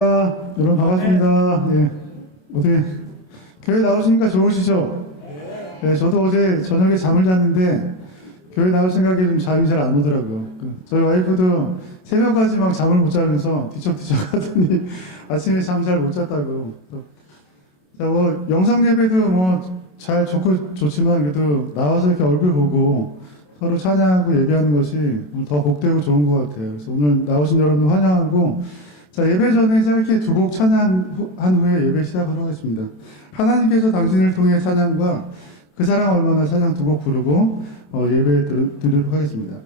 여러분 반갑습니다. 예. 어떻게 교회 나오시니까 좋으시죠? 네, 저도 어제 저녁에 잠을 잤는데 교회 나올 생각에 좀 잠이 잘 안 오더라고요. 저희 와이프도 새벽까지 막 잠을 못 자면서 뒤척뒤척 하더니 아침에 잠 잘 못 잤다고. 자, 뭐 영상 예배도 뭐 잘 좋고 좋지만 그래도 나와서 이렇게 얼굴 보고 서로 찬양하고 예배하는 것이 더 복되고 좋은 것 같아요. 그래서 오늘 나오신 여러분 환영하고. 자, 예배 전에 짧게 두 곡 찬양한 후에 예배 시작하도록 하겠습니다. 하나님께서 당신을 통해 찬양과 그 사랑 얼마나 찬양 두 곡 부르고 예배 드리도록 하겠습니다.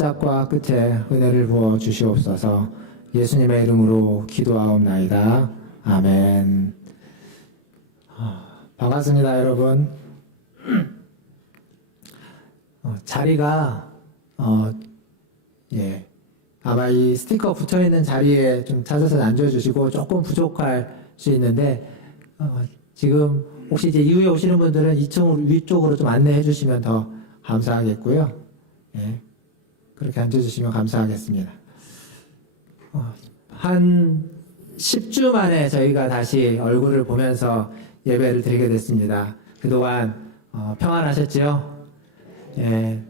시작과 끝에 은혜를 부어 주시옵소서. 예수님의 이름으로 기도하옵나이다. 아멘. 반갑습니다, 여러분. 자리가 아마 이 스티커 붙여 있는 자리에 좀 찾아서 앉아주시고 조금 부족할 수 있는데 지금 혹시 이제 이후에 오시는 분들은 2층 위쪽으로 좀 안내해 주시면 더 감사하겠고요. 예, 그렇게 앉아주시면 감사하겠습니다. 한 10주 만에 저희가 다시 얼굴을 보면서 예배를 드리게 됐습니다. 그동안 평안하셨죠? 예,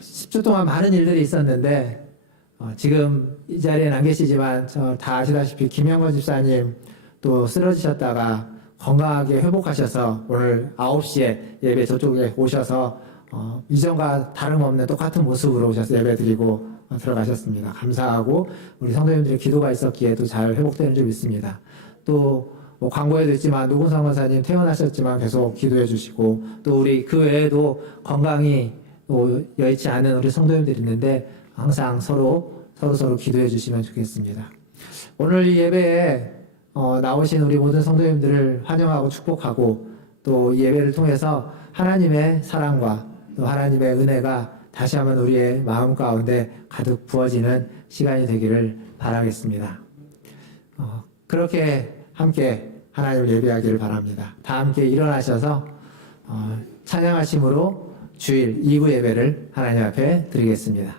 10주 동안 많은 일들이 있었는데 지금 이 자리에는 안 계시지만 다 아시다시피 김영건 집사님 또 쓰러지셨다가 건강하게 회복하셔서 오늘 9시에 예배 저쪽에 오셔서 이전과 다름없는 똑같은 모습으로 오셔서 예배 드리고 들어가셨습니다. 감사하고 우리 성도님들의 기도가 있었기에 또 잘 회복되는 줄 믿습니다. 또 뭐 광고에도 있지만 노근성 권사님 퇴원하셨지만 계속 기도해 주시고 또 우리 그 외에도 건강이 또 여의치 않은 우리 성도님들이 있는데 항상 서로 기도해 주시면 좋겠습니다. 오늘 이 예배에 나오신 우리 모든 성도님들을 환영하고 축복하고 또 예배를 통해서 하나님의 사랑과 또 하나님의 은혜가 다시 한번 우리의 마음 가운데 가득 부어지는 시간이 되기를 바라겠습니다. 그렇게 함께 하나님을 예배하기를 바랍니다. 다 함께 일어나셔서 찬양하심으로 주일 2부 예배를 하나님 앞에 드리겠습니다.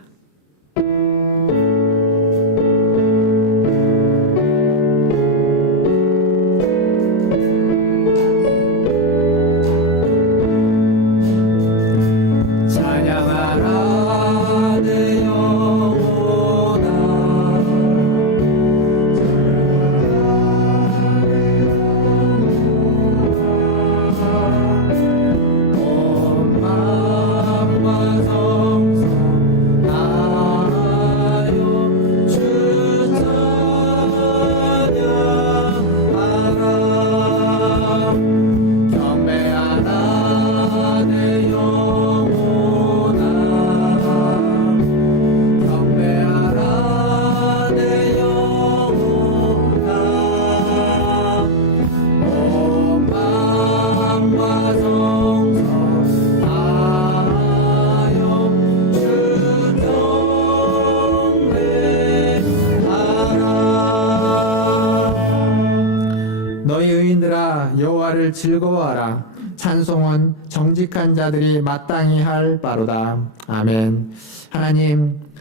여호와를 즐거워하라. 찬송은 정직한 자들이 마땅히 할 바로다. 아멘.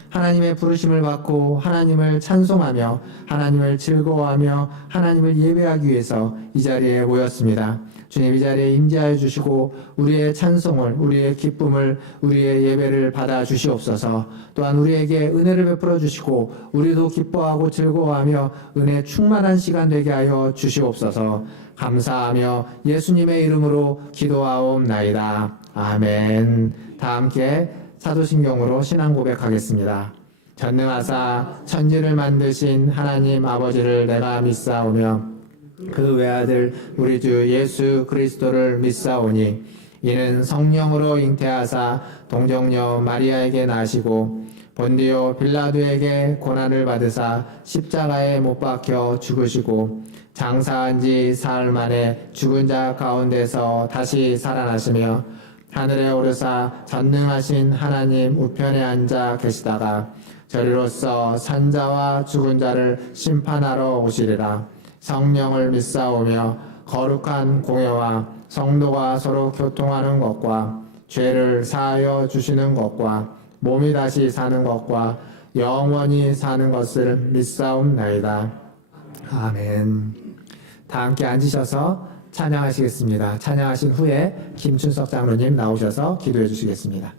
하나님의 부르심을 받고 하나님을 찬송하며 하나님을 즐거워하며 하나님을 예배하기 위해서 이 자리에 모였습니다. 주님 이 자리에 임재하여 주시고 우리의 찬송을, 우리의 기쁨을, 우리의 예배를 받아 주시옵소서. 또한 우리에게 은혜를 베풀어 주시고 우리도 기뻐하고 즐거워하며 은혜 충만한 시간 되게 하여 주시옵소서. 감사하며 예수님의 이름으로 기도하옵나이다. 아멘. 다 함께 사도신경으로 신앙 고백하겠습니다. 전능하사 천지를 만드신 하나님 아버지를 내가 믿사오며 그 외아들 우리 주 예수 그리스도를 믿사오니 이는 성령으로 잉태하사 동정녀 마리아에게 나시고 본디오 빌라도에게 고난을 받으사 십자가에 못 박혀 죽으시고 장사한 지 사흘 만에 죽은 자 가운데서 다시 살아나시며 하늘에 오르사 전능하신 하나님 우편에 앉아 계시다가 저리로서 산자와 죽은 자를 심판하러 오시리라. 성령을 믿사오며 거룩한 공회와 성도가 서로 교통하는 것과 죄를 사하여 주시는 것과 몸이 다시 사는 것과 영원히 사는 것을 믿사옵나이다. 아멘. 다 함께 앉으셔서 찬양하시겠습니다. 찬양하신 후에 김춘석 장로님 나오셔서 기도해 주시겠습니다.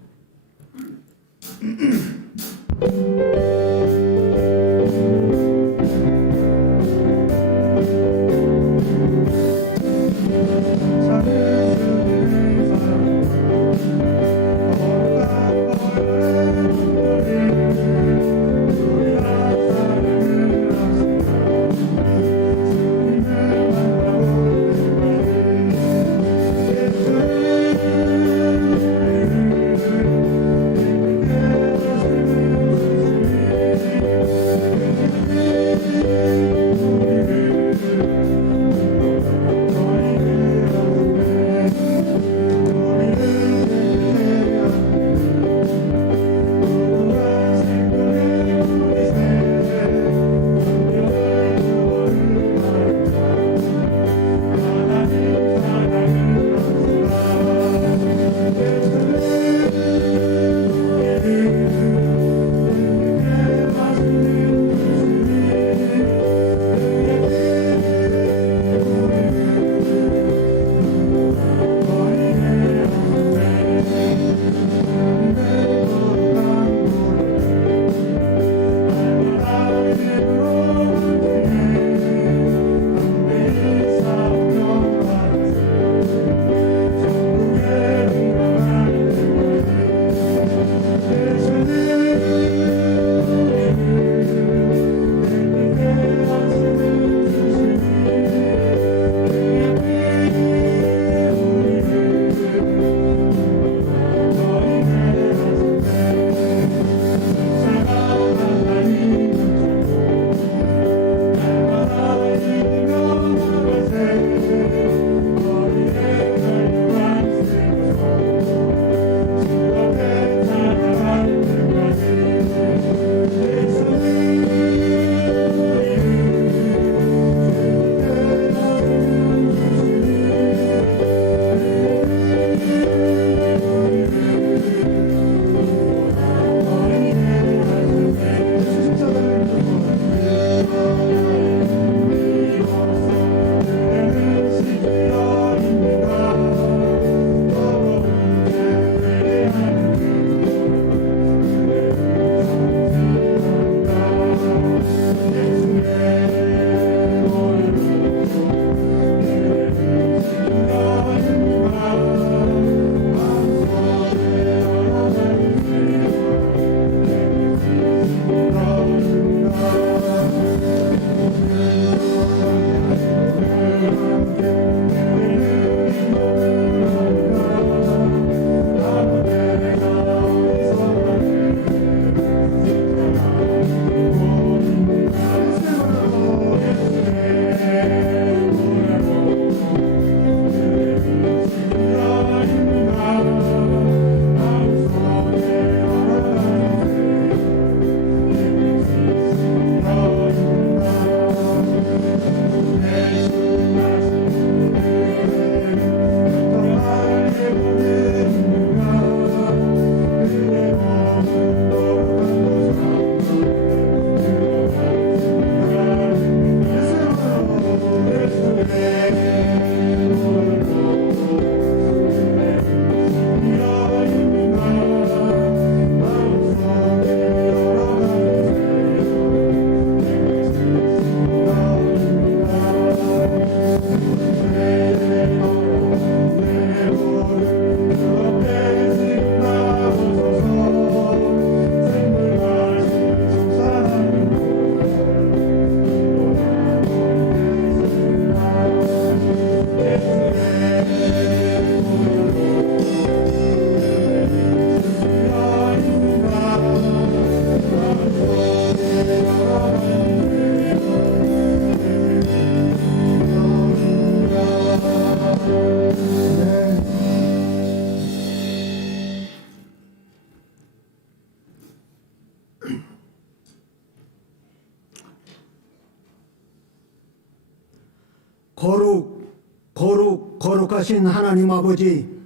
거룩하신 하나님 아버지,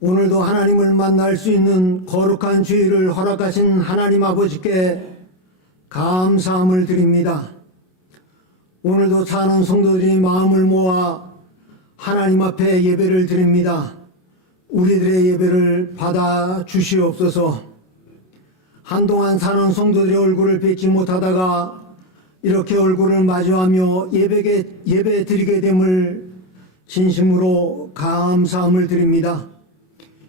오늘도 하나님을 만날 수 있는 거룩한 주일을 허락하신 하나님 아버지께 감사함을 드립니다. 오늘도 사는 성도들이 마음을 모아 하나님 앞에 예배를 드립니다. 우리들의 예배를 받아 주시옵소서. 한동안 사는 성도들의 얼굴을 뵙지 못하다가 이렇게 얼굴을 마주하며 예배 드리게 됨을 진심으로 감사함을 드립니다.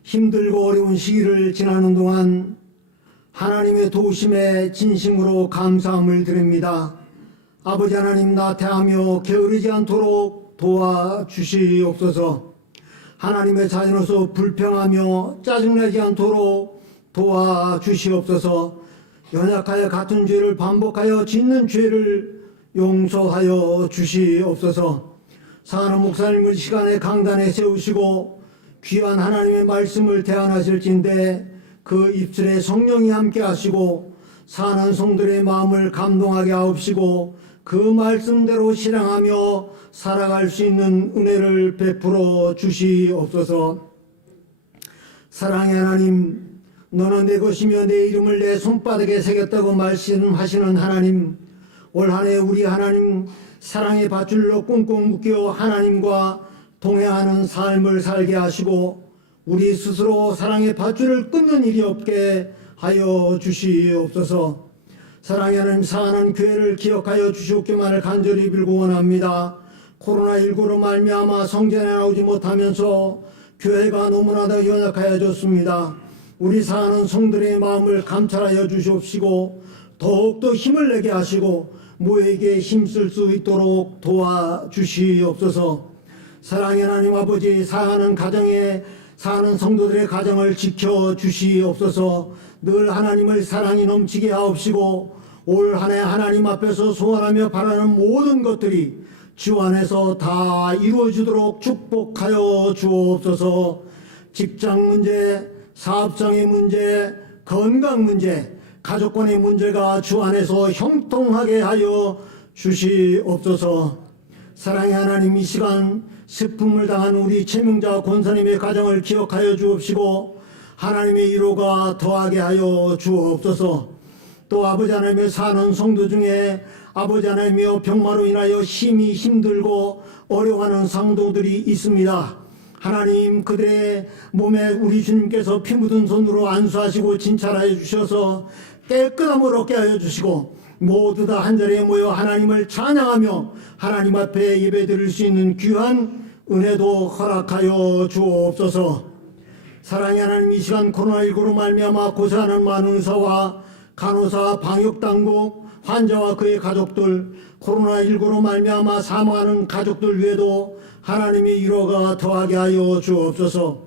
힘들고 어려운 시기를 지나는 동안 하나님의 도우심에 진심으로 감사함을 드립니다. 아버지 하나님, 나태하며 게으르지 않도록 도와주시옵소서. 하나님의 자녀로서 불평하며 짜증내지 않도록 도와주시옵소서. 연약하여 같은 죄를 반복하여 짓는 죄를 용서하여 주시옵소서. 사는 목사님을 시간에 강단에 세우시고 귀한 하나님의 말씀을 대안하실진데 그 입술에 성령이 함께 하시고 사는 성들의 마음을 감동하게 하옵시고 그 말씀대로 실행하며 살아갈 수 있는 은혜를 베풀어 주시옵소서. 사랑의 하나님, 너는 내 것이며 내 이름을 내 손바닥에 새겼다고 말씀하시는 하나님, 올 한 해 우리 하나님 사랑의 밧줄로 꽁꽁 묶여 하나님과 동행하는 삶을 살게 하시고 우리 스스로 사랑의 밧줄을 끊는 일이 없게 하여 주시옵소서. 사랑의 하나님, 사랑하는 교회를 기억하여 주시옵기만을 간절히 빌고 원합니다. 코로나19로 말미암아 성전에 나오지 못하면서 교회가 너무나도 연약하여졌습니다. 우리 사는 성들의 마음을 감찰하여 주시옵시고 더욱더 힘을 내게 하시고 모에게 힘쓸 수 있도록 도와주시옵소서. 사랑의 하나님 아버지, 사는 가정에 사는 성도들의 가정을 지켜주시옵소서. 늘 하나님을 사랑이 넘치게 하옵시고 올 한 해 하나님 앞에서 소원하며 바라는 모든 것들이 주 안에서 다 이루어지도록 축복하여 주옵소서. 직장 문제, 사업장의 문제, 건강 문제, 가족간의 문제가 주 안에서 형통하게 하여 주시옵소서. 사랑의 하나님, 이 시간 슬픔을 당한 우리 최명자 권사님의 가정을 기억하여 주옵시고 하나님의 위로가 더하게 하여 주옵소서. 또 아버지 하나님의 사는 성도 중에 아버지 하나님이여 병마로 인하여 심히 힘들고 어려워하는 성도들이 있습니다. 하나님, 그들의 몸에 우리 주님께서 피 묻은 손으로 안수하시고 진찰하여 주셔서 깨끗함을 얻게 하여 주시고 모두 다 한자리에 모여 하나님을 찬양하며 하나님 앞에 예배드릴 수 있는 귀한 은혜도 허락하여 주옵소서. 사랑의 하나님, 이 시간 코로나19로 말미암아 고생하는 많은 의사와 간호사, 방역당국, 환자와 그의 가족들, 코로나19로 말미암아 사망하는 가족들 위에도 하나님의 위로가 더하게 하여 주옵소서.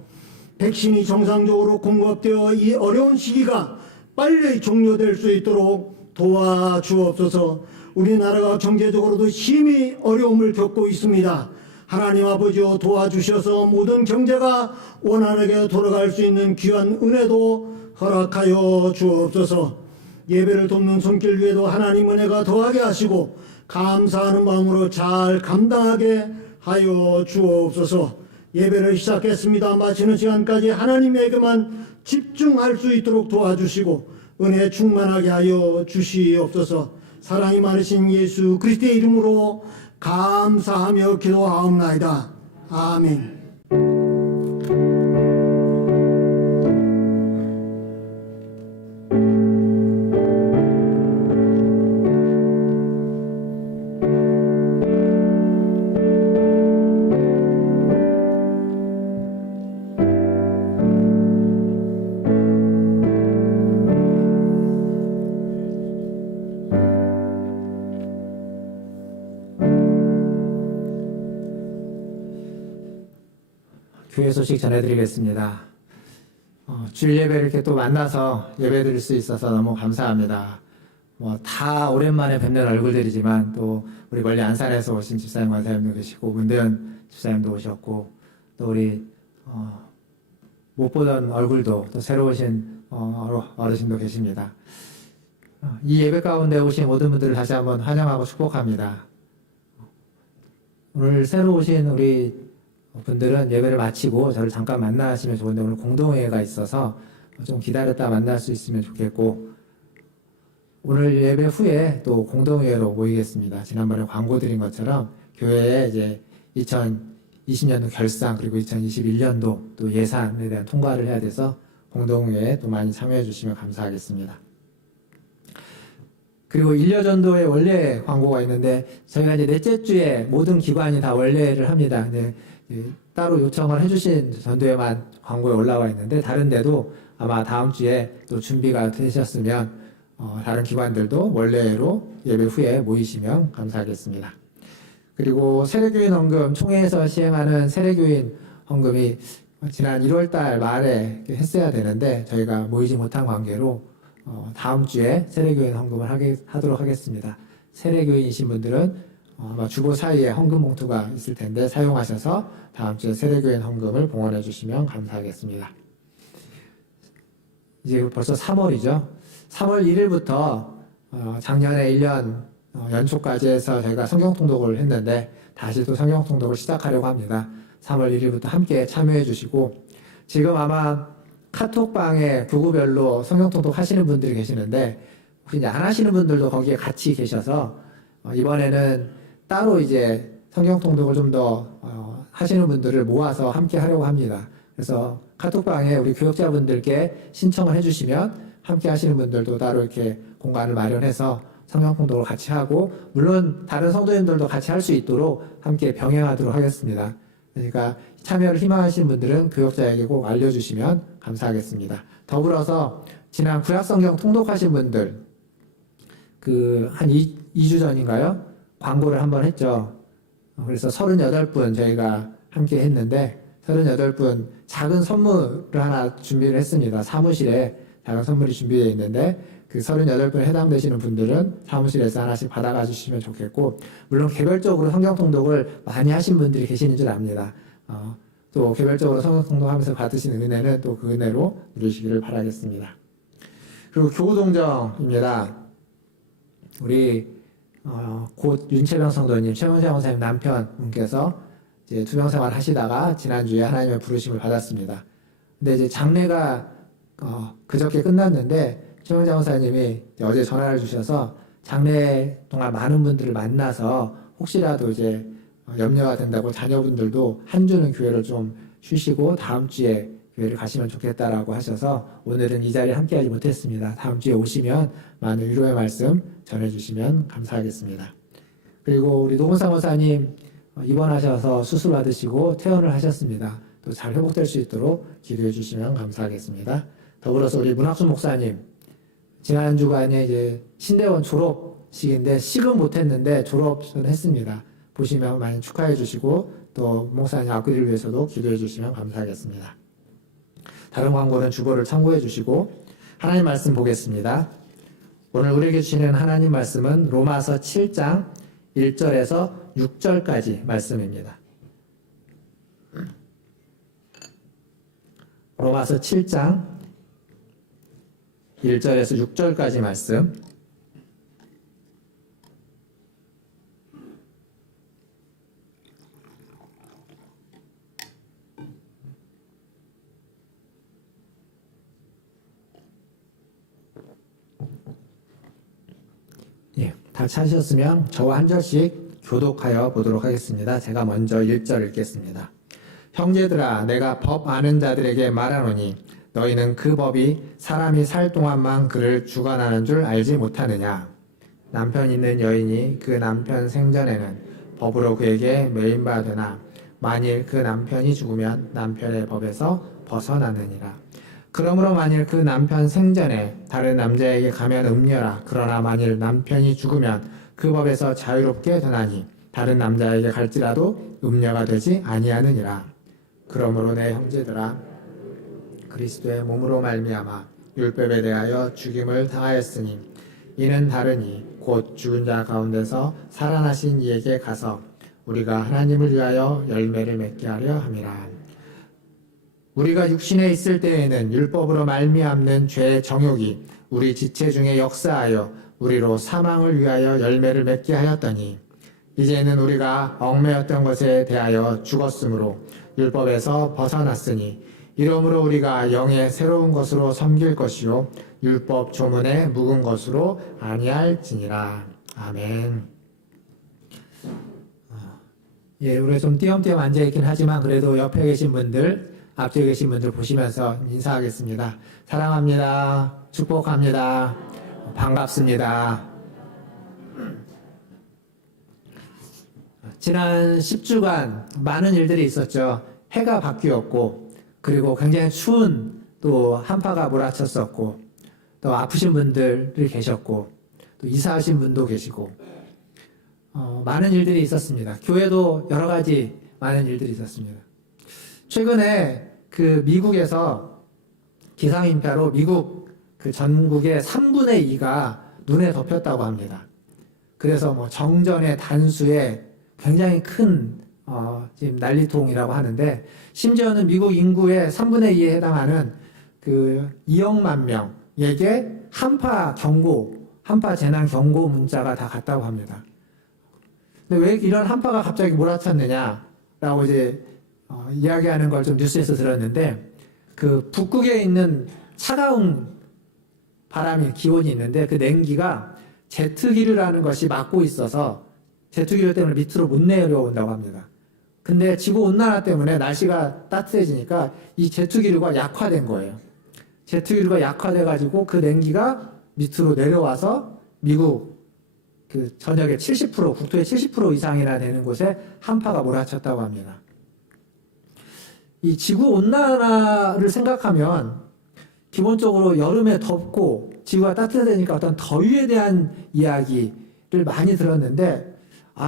백신이 정상적으로 공급되어 이 어려운 시기가 빨리 종료될 수 있도록 도와주옵소서. 우리나라가 경제적으로도 심히 어려움을 겪고 있습니다. 하나님 아버지여, 도와주셔서 모든 경제가 원활하게 돌아갈 수 있는 귀한 은혜도 허락하여 주옵소서. 예배를 돕는 손길 위에도 하나님 은혜가 더하게 하시고 감사하는 마음으로 잘 감당하게 하여 주옵소서. 예배를 시작했습니다. 마치는 시간까지 하나님에게만 집중할 수 있도록 도와주시고 은혜 충만하게 하여 주시옵소서. 사랑이 많으신 예수 그리스도의 이름으로 감사하며 기도하옵나이다. 아멘. 교회 소식 전해드리겠습니다. 주일 예배를 이렇게 또 만나서 예배드릴 수 있어서 너무 감사합니다. 다 오랜만에 뵙는 얼굴들이지만 또 우리 멀리 안산에서 오신 집사님 권사님도 계시고 문대현 집사님도 오셨고 또 우리 못 보던 얼굴도 또 새로 오신 어르신도 계십니다. 이 예배 가운데 오신 모든 분들을 다시 한번 환영하고 축복합니다. 오늘 새로 오신 우리 분들은 예배를 마치고 저를 잠깐 만나시면 좋은데 오늘 공동회의가 있어서 좀 기다렸다 만날 수 있으면 좋겠고 오늘 예배 후에 또 공동회의로 모이겠습니다. 지난번에 광고 드린 것처럼 교회에 이제 2020년도 결산 그리고 2021년도 또 예산에 대한 통과를 해야 돼서 공동회의에 또 많이 참여해 주시면 감사하겠습니다. 그리고 일려전도에 원래 광고가 있는데 저희가 이제 넷째 주에 모든 기관이 다 원래를 합니다. 근데 따로 요청을 해주신 전도에만 광고에 올라와 있는데 다른 데도 아마 다음 주에 또 준비가 되셨으면 다른 기관들도 원래로 예배 후에 모이시면 감사하겠습니다. 그리고 세례교인 헌금 총회에서 시행하는 세례교인 헌금이 지난 1월달 말에 했어야 되는데 저희가 모이지 못한 관계로 다음 주에 세례교인 헌금을 하도록 하겠습니다. 세례교인이신 분들은 아마 주보 사이에 헌금 봉투가 있을 텐데 사용하셔서 다음 주에 세례교인 헌금을 봉헌해 주시면 감사하겠습니다. 이제 벌써 3월이죠. 3월 1일부터 작년에 1년 연초까지 해서 저희가 성경통독을 했는데 다시 또 성경통독을 시작하려고 합니다. 3월 1일부터 함께 참여해 주시고 지금 아마 카톡방에 부구별로 성경통독 하시는 분들이 계시는데 혹시 이제 안 하시는 분들도 거기에 같이 계셔서 이번에는 따로 이제 성경통독을 좀 더 하시는 분들을 모아서 함께 하려고 합니다. 그래서 카톡방에 우리 교역자분들께 신청을 해주시면 함께 하시는 분들도 따로 이렇게 공간을 마련해서 성경통독을 같이 하고 물론 다른 성도님들도 같이 할 수 있도록 함께 병행하도록 하겠습니다. 그러니까 참여를 희망하시는 분들은 교역자에게 꼭 알려주시면 감사하겠습니다. 더불어서 지난 구약성경 통독하신 분들 한 2주 전인가요? 광고를 한번 했죠. 그래서 38분 저희가 함께 했는데 38분 작은 선물을 하나 준비를 했습니다. 사무실에 작은 선물이 준비되어 있는데 그 38분에 해당되시는 분들은 사무실에서 하나씩 받아가 주시면 좋겠고 물론 개별적으로 성경 통독을 많이 하신 분들이 계시는 줄 압니다. 또 개별적으로 성경 통독하면서 받으시는 은혜는 또 그 은혜로 누리시기를 바라겠습니다. 그리고 교구동정입니다. 우리 곧 윤채병 성도님, 최문세 원사님 남편분께서 이제 투병 생활 하시다가 지난주에 하나님의 부르심을 받았습니다. 근데 이제 장례가 그저께 끝났는데 최문세 원사님이 어제 전화를 주셔서 장례 동안 많은 분들을 만나서 혹시라도 이제 염려가 된다고 자녀분들도 한 주는 교회를 좀 쉬시고 다음 주에 교회를 가시면 좋겠다라고 하셔서 오늘은 이 자리에 함께하지 못했습니다. 다음 주에 오시면 많은 위로의 말씀 전해주시면 감사하겠습니다. 그리고 우리 노건상 원사님 입원하셔서 수술 받으시고 퇴원을 하셨습니다. 또 잘 회복될 수 있도록 기도해 주시면 감사하겠습니다. 더불어서 우리 문학순 목사님 지난 주간에 이제 신대원 졸업식인데 식은 못했는데 졸업은 했습니다. 보시면 많이 축하해 주시고 또 목사님 앞길을 위해서도 기도해 주시면 감사하겠습니다. 다른 광고는 주보를 참고해 주시고 하나님 말씀 보겠습니다. 오늘 우리에게 주시는 하나님 말씀은 로마서 7장 1절에서 6절까지 말씀입니다. 로마서 7장 1절에서 6절까지 말씀. 다 찾으셨으면 저와 한 절씩 교독하여 보도록 하겠습니다. 제가 먼저 1절 읽겠습니다. 형제들아 내가 법 아는 자들에게 말하노니 너희는 그 법이 사람이 살 동안만 그를 주관하는 줄 알지 못하느냐. 남편 있는 여인이 그 남편 생전에는 법으로 그에게 매인받으나 만일 그 남편이 죽으면 남편의 법에서 벗어나느니라. 그러므로 만일 그 남편 생전에 다른 남자에게 가면 음녀라. 그러나 만일 남편이 죽으면 그 법에서 자유롭게 되나니 다른 남자에게 갈지라도 음녀가 되지 아니하느니라. 그러므로 내 형제들아 그리스도의 몸으로 말미암아 율법에 대하여 죽임을 당하였으니 이는 다르니 곧 죽은 자 가운데서 살아나신 이에게 가서 우리가 하나님을 위하여 열매를 맺게 하려 함이라. 우리가 육신에 있을 때에는 율법으로 말미암는 죄의 정욕이 우리 지체 중에 역사하여 우리로 사망을 위하여 열매를 맺게 하였더니 이제는 우리가 얽매였던 것에 대하여 죽었으므로 율법에서 벗어났으니 이러므로 우리가 영의 새로운 것으로 섬길 것이요 율법 조문에 묵은 것으로 아니할지니라. 아멘. 예, 우리가 좀 띄엄띄엄 앉아있긴 하지만 그래도 옆에 계신 분들, 앞쪽에 계신 분들 보시면서 인사하겠습니다. 사랑합니다. 축복합니다. 반갑습니다. 지난 10주간 많은 일들이 있었죠. 해가 바뀌었고, 그리고 굉장히 추운 또 한파가 몰아쳤었고, 또 아프신 분들이 계셨고, 또 이사하신 분도 계시고, 많은 일들이 있었습니다. 교회도 여러 가지 많은 일들이 있었습니다. 최근에 그 미국에서 기상인파로 미국 그 전국의 3분의 2가 눈에 덮였다고 합니다. 그래서 뭐 정전의 단수에 굉장히 큰 지금 난리통이라고 하는데, 심지어는 미국 인구의 3분의 2에 해당하는 그 2억만 명에게 한파 재난 경고 문자가 다 갔다고 합니다. 근데 왜 이런 한파가 갑자기 몰아쳤느냐라고 이제 이야기하는 걸 좀 뉴스에서 들었는데, 그 북극에 있는 차가운 기온이 있는데 그 냉기가 제트기류라는 것이 막고 있어서 제트기류 때문에 밑으로 못 내려온다고 합니다. 근데 지구온난화 때문에 날씨가 따뜻해지니까 이 제트기류가 약화된 거예요. 제트기류가 약화돼가지고 그 냉기가 밑으로 내려와서 미국 그 전역의 70%, 국토의 70% 이상이나 되는 곳에 한파가 몰아쳤다고 합니다. 이 지구온난화를 생각하면 기본적으로 여름에 덥고 지구가 따뜻해지니까 어떤 더위에 대한 이야기를 많이 들었는데,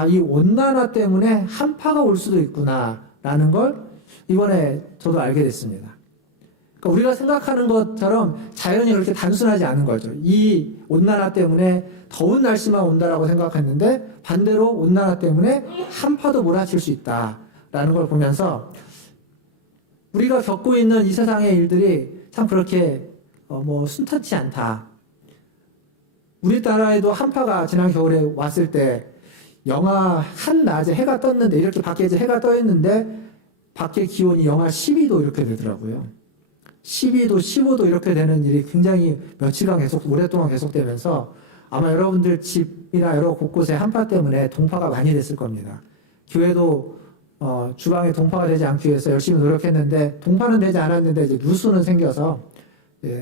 이 온난화 때문에 한파가 올 수도 있구나라는 걸 이번에 저도 알게 됐습니다. 그러니까 우리가 생각하는 것처럼 자연이 그렇게 단순하지 않은 거죠. 이 온난화 때문에 더운 날씨만 온다라고 생각했는데 반대로 온난화 때문에 한파도 몰아칠 수 있다라는 걸 보면서 우리가 겪고 있는 이 세상의 일들이 참 그렇게 순탄치 않다. 우리나라에도 한파가 지난 겨울에 왔을 때 영하 한낮에 해가 떴는데, 이렇게 밖에 이제 해가 떠 있는데 밖에 기온이 영하 12도 이렇게 되더라고요. 12도, 15도 이렇게 되는 일이 굉장히 며칠간 오랫동안 계속되면서 아마 여러분들 집이나 여러 곳곳에 한파 때문에 동파가 많이 됐을 겁니다. 교회도 주방에 동파가 되지 않기 위해서 열심히 노력했는데 동파는 되지 않았는데 이제 누수는 생겨서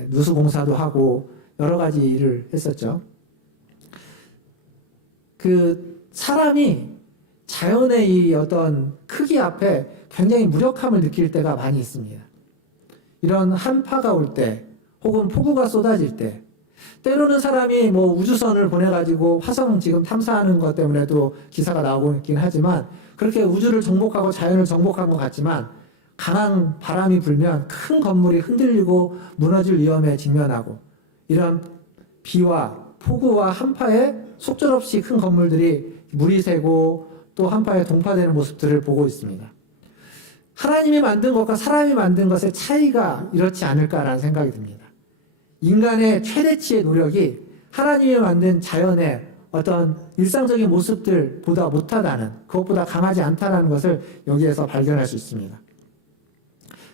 누수 공사도 하고 여러 가지 일을 했었죠. 그 사람이 자연의 이 어떤 크기 앞에 굉장히 무력함을 느낄 때가 많이 있습니다. 이런 한파가 올 때, 혹은 폭우가 쏟아질 때, 때로는 사람이 우주선을 보내가지고 화성 지금 탐사하는 것 때문에도 기사가 나오고 있긴 하지만, 그렇게 우주를 정복하고 자연을 정복한 것 같지만, 강한 바람이 불면 큰 건물이 흔들리고 무너질 위험에 직면하고, 이런 비와 폭우와 한파에 속절없이 큰 건물들이 물이 새고 또 한파에 동파되는 모습들을 보고 있습니다. 하나님이 만든 것과 사람이 만든 것의 차이가 이렇지 않을까라는 생각이 듭니다. 인간의 최대치의 노력이 하나님이 만든 자연의 어떤 일상적인 모습들보다 못하다는, 그것보다 강하지 않다는 것을 여기에서 발견할 수 있습니다.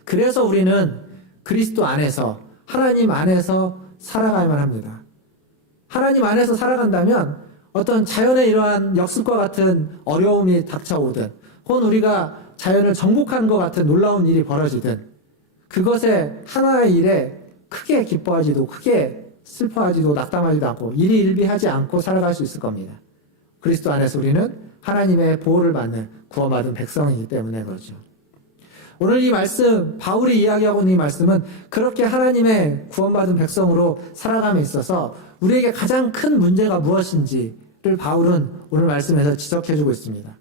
그래서 우리는 그리스도 안에서, 하나님 안에서 살아가야만 합니다. 하나님 안에서 살아간다면 어떤 자연의 이러한 역습과 같은 어려움이 닥쳐오든, 혹은 우리가 자연을 정복한 것 같은 놀라운 일이 벌어지든, 그것에 하나의 일에 크게 기뻐하지도 크게 슬퍼하지도 낙담하지도 않고 일희일비하지 않고 살아갈 수 있을 겁니다. 그리스도 안에서 우리는 하나님의 보호를 받는 구원받은 백성이기 때문에 그렇죠. 오늘 이 말씀, 바울이 이야기하고 있는 이 말씀은 그렇게 하나님의 구원받은 백성으로 살아감에 있어서 우리에게 가장 큰 문제가 무엇인지를 바울은 오늘 말씀에서 지적해주고 있습니다.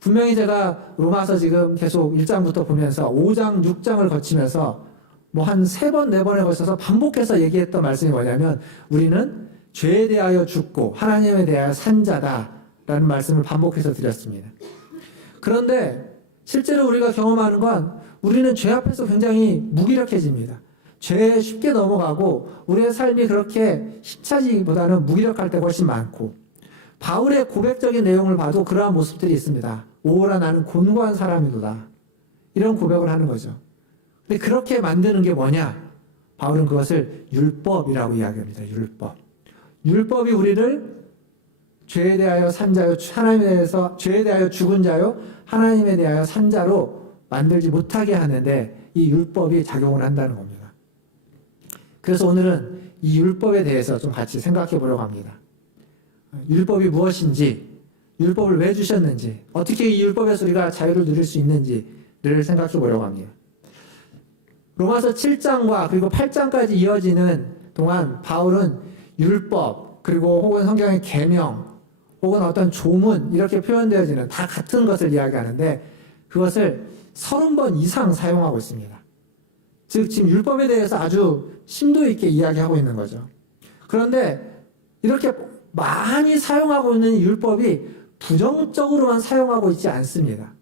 분명히 제가 로마서 지금 계속 1장부터 보면서 5장, 6장을 거치면서 한 3번, 4번에 걸쳐서 반복해서 얘기했던 말씀이 뭐냐면, 우리는 죄에 대하여 죽고 하나님에 대하여 산 자다라는 말씀을 반복해서 드렸습니다. 그런데 실제로 우리가 경험하는 건 우리는 죄 앞에서 굉장히 무기력해집니다. 죄에 쉽게 넘어가고 우리의 삶이 그렇게 힘차지보다는 무기력할 때가 훨씬 많고, 바울의 고백적인 내용을 봐도 그러한 모습들이 있습니다. 오호라 나는 곤고한 사람이로다. 이런 고백을 하는 거죠. 근데 그렇게 만드는 게 뭐냐? 바울은 그것을 율법이라고 이야기합니다. 율법. 율법이 우리를 죄에 대하여 산 자요, 하나님에 대해서 죄에 대하여 죽은 자요, 하나님에 대하여 산 자로 만들지 못하게 하는데 이 율법이 작용을 한다는 겁니다. 그래서 오늘은 이 율법에 대해서 좀 같이 생각해 보려고 합니다. 율법이 무엇인지, 율법을 왜 주셨는지, 어떻게 이 율법에서 우리가 자유를 누릴 수 있는지를 생각해 보려고 합니다. 로마서 7장과 그리고 8장까지 이어지는 동안 바울은 율법, 그리고 혹은 성경의 계명, 혹은 어떤 조문 이렇게 표현되어지는 다 같은 것을 이야기하는데 그것을 30번 이상 사용하고 있습니다. 즉 지금 율법에 대해서 아주 심도 있게 이야기하고 있는 거죠. 그런데 이렇게 많이 사용하고 있는 율법이 부정적으로만 사용하고 있지 않습니다.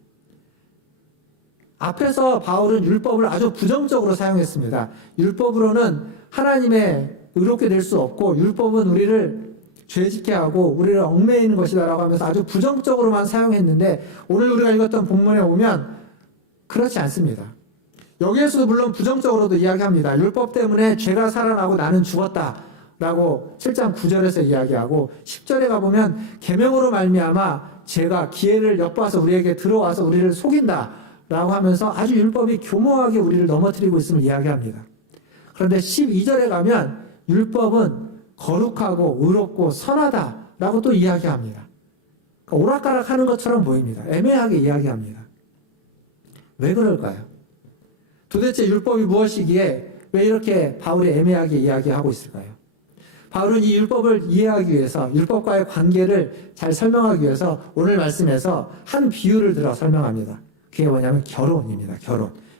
앞에서 바울은 율법을 아주 부정적으로 사용했습니다. 율법으로는 하나님의 의롭게 될 수 없고 율법은 우리를 죄짓게 하고 우리를 얽매이는 것이다라고 하면서 아주 부정적으로만 사용했는데 오늘 우리가 읽었던 본문에 오면 그렇지 않습니다. 여기에서도 물론 부정적으로도 이야기합니다. 율법 때문에 죄가 살아나고 나는 죽었다라고 7장 9절에서 이야기하고 10절에 가보면 계명으로 말미암아 죄가 기회를 엿봐서 우리에게 들어와서 우리를 속인다라고 하면서 아주 율법이 교묘하게 우리를 넘어뜨리고 있음을 이야기합니다. 그런데 12절에 가면 율법은 거룩하고 의롭고 선하다라고 또 이야기합니다. 그러니까 오락가락 하는 것처럼 보입니다. 애매하게 이야기합니다. 왜 그럴까요? 도대체 율법이 무엇이기에 왜 이렇게 바울이 애매하게 이야기하고 있을까요? 바울은 이 율법을 이해하기 위해서 율법과의 관계를 잘 설명하기 위해서 오늘 말씀에서 한 비유를 들어 설명합니다. 그게 뭐냐면 결혼입니다.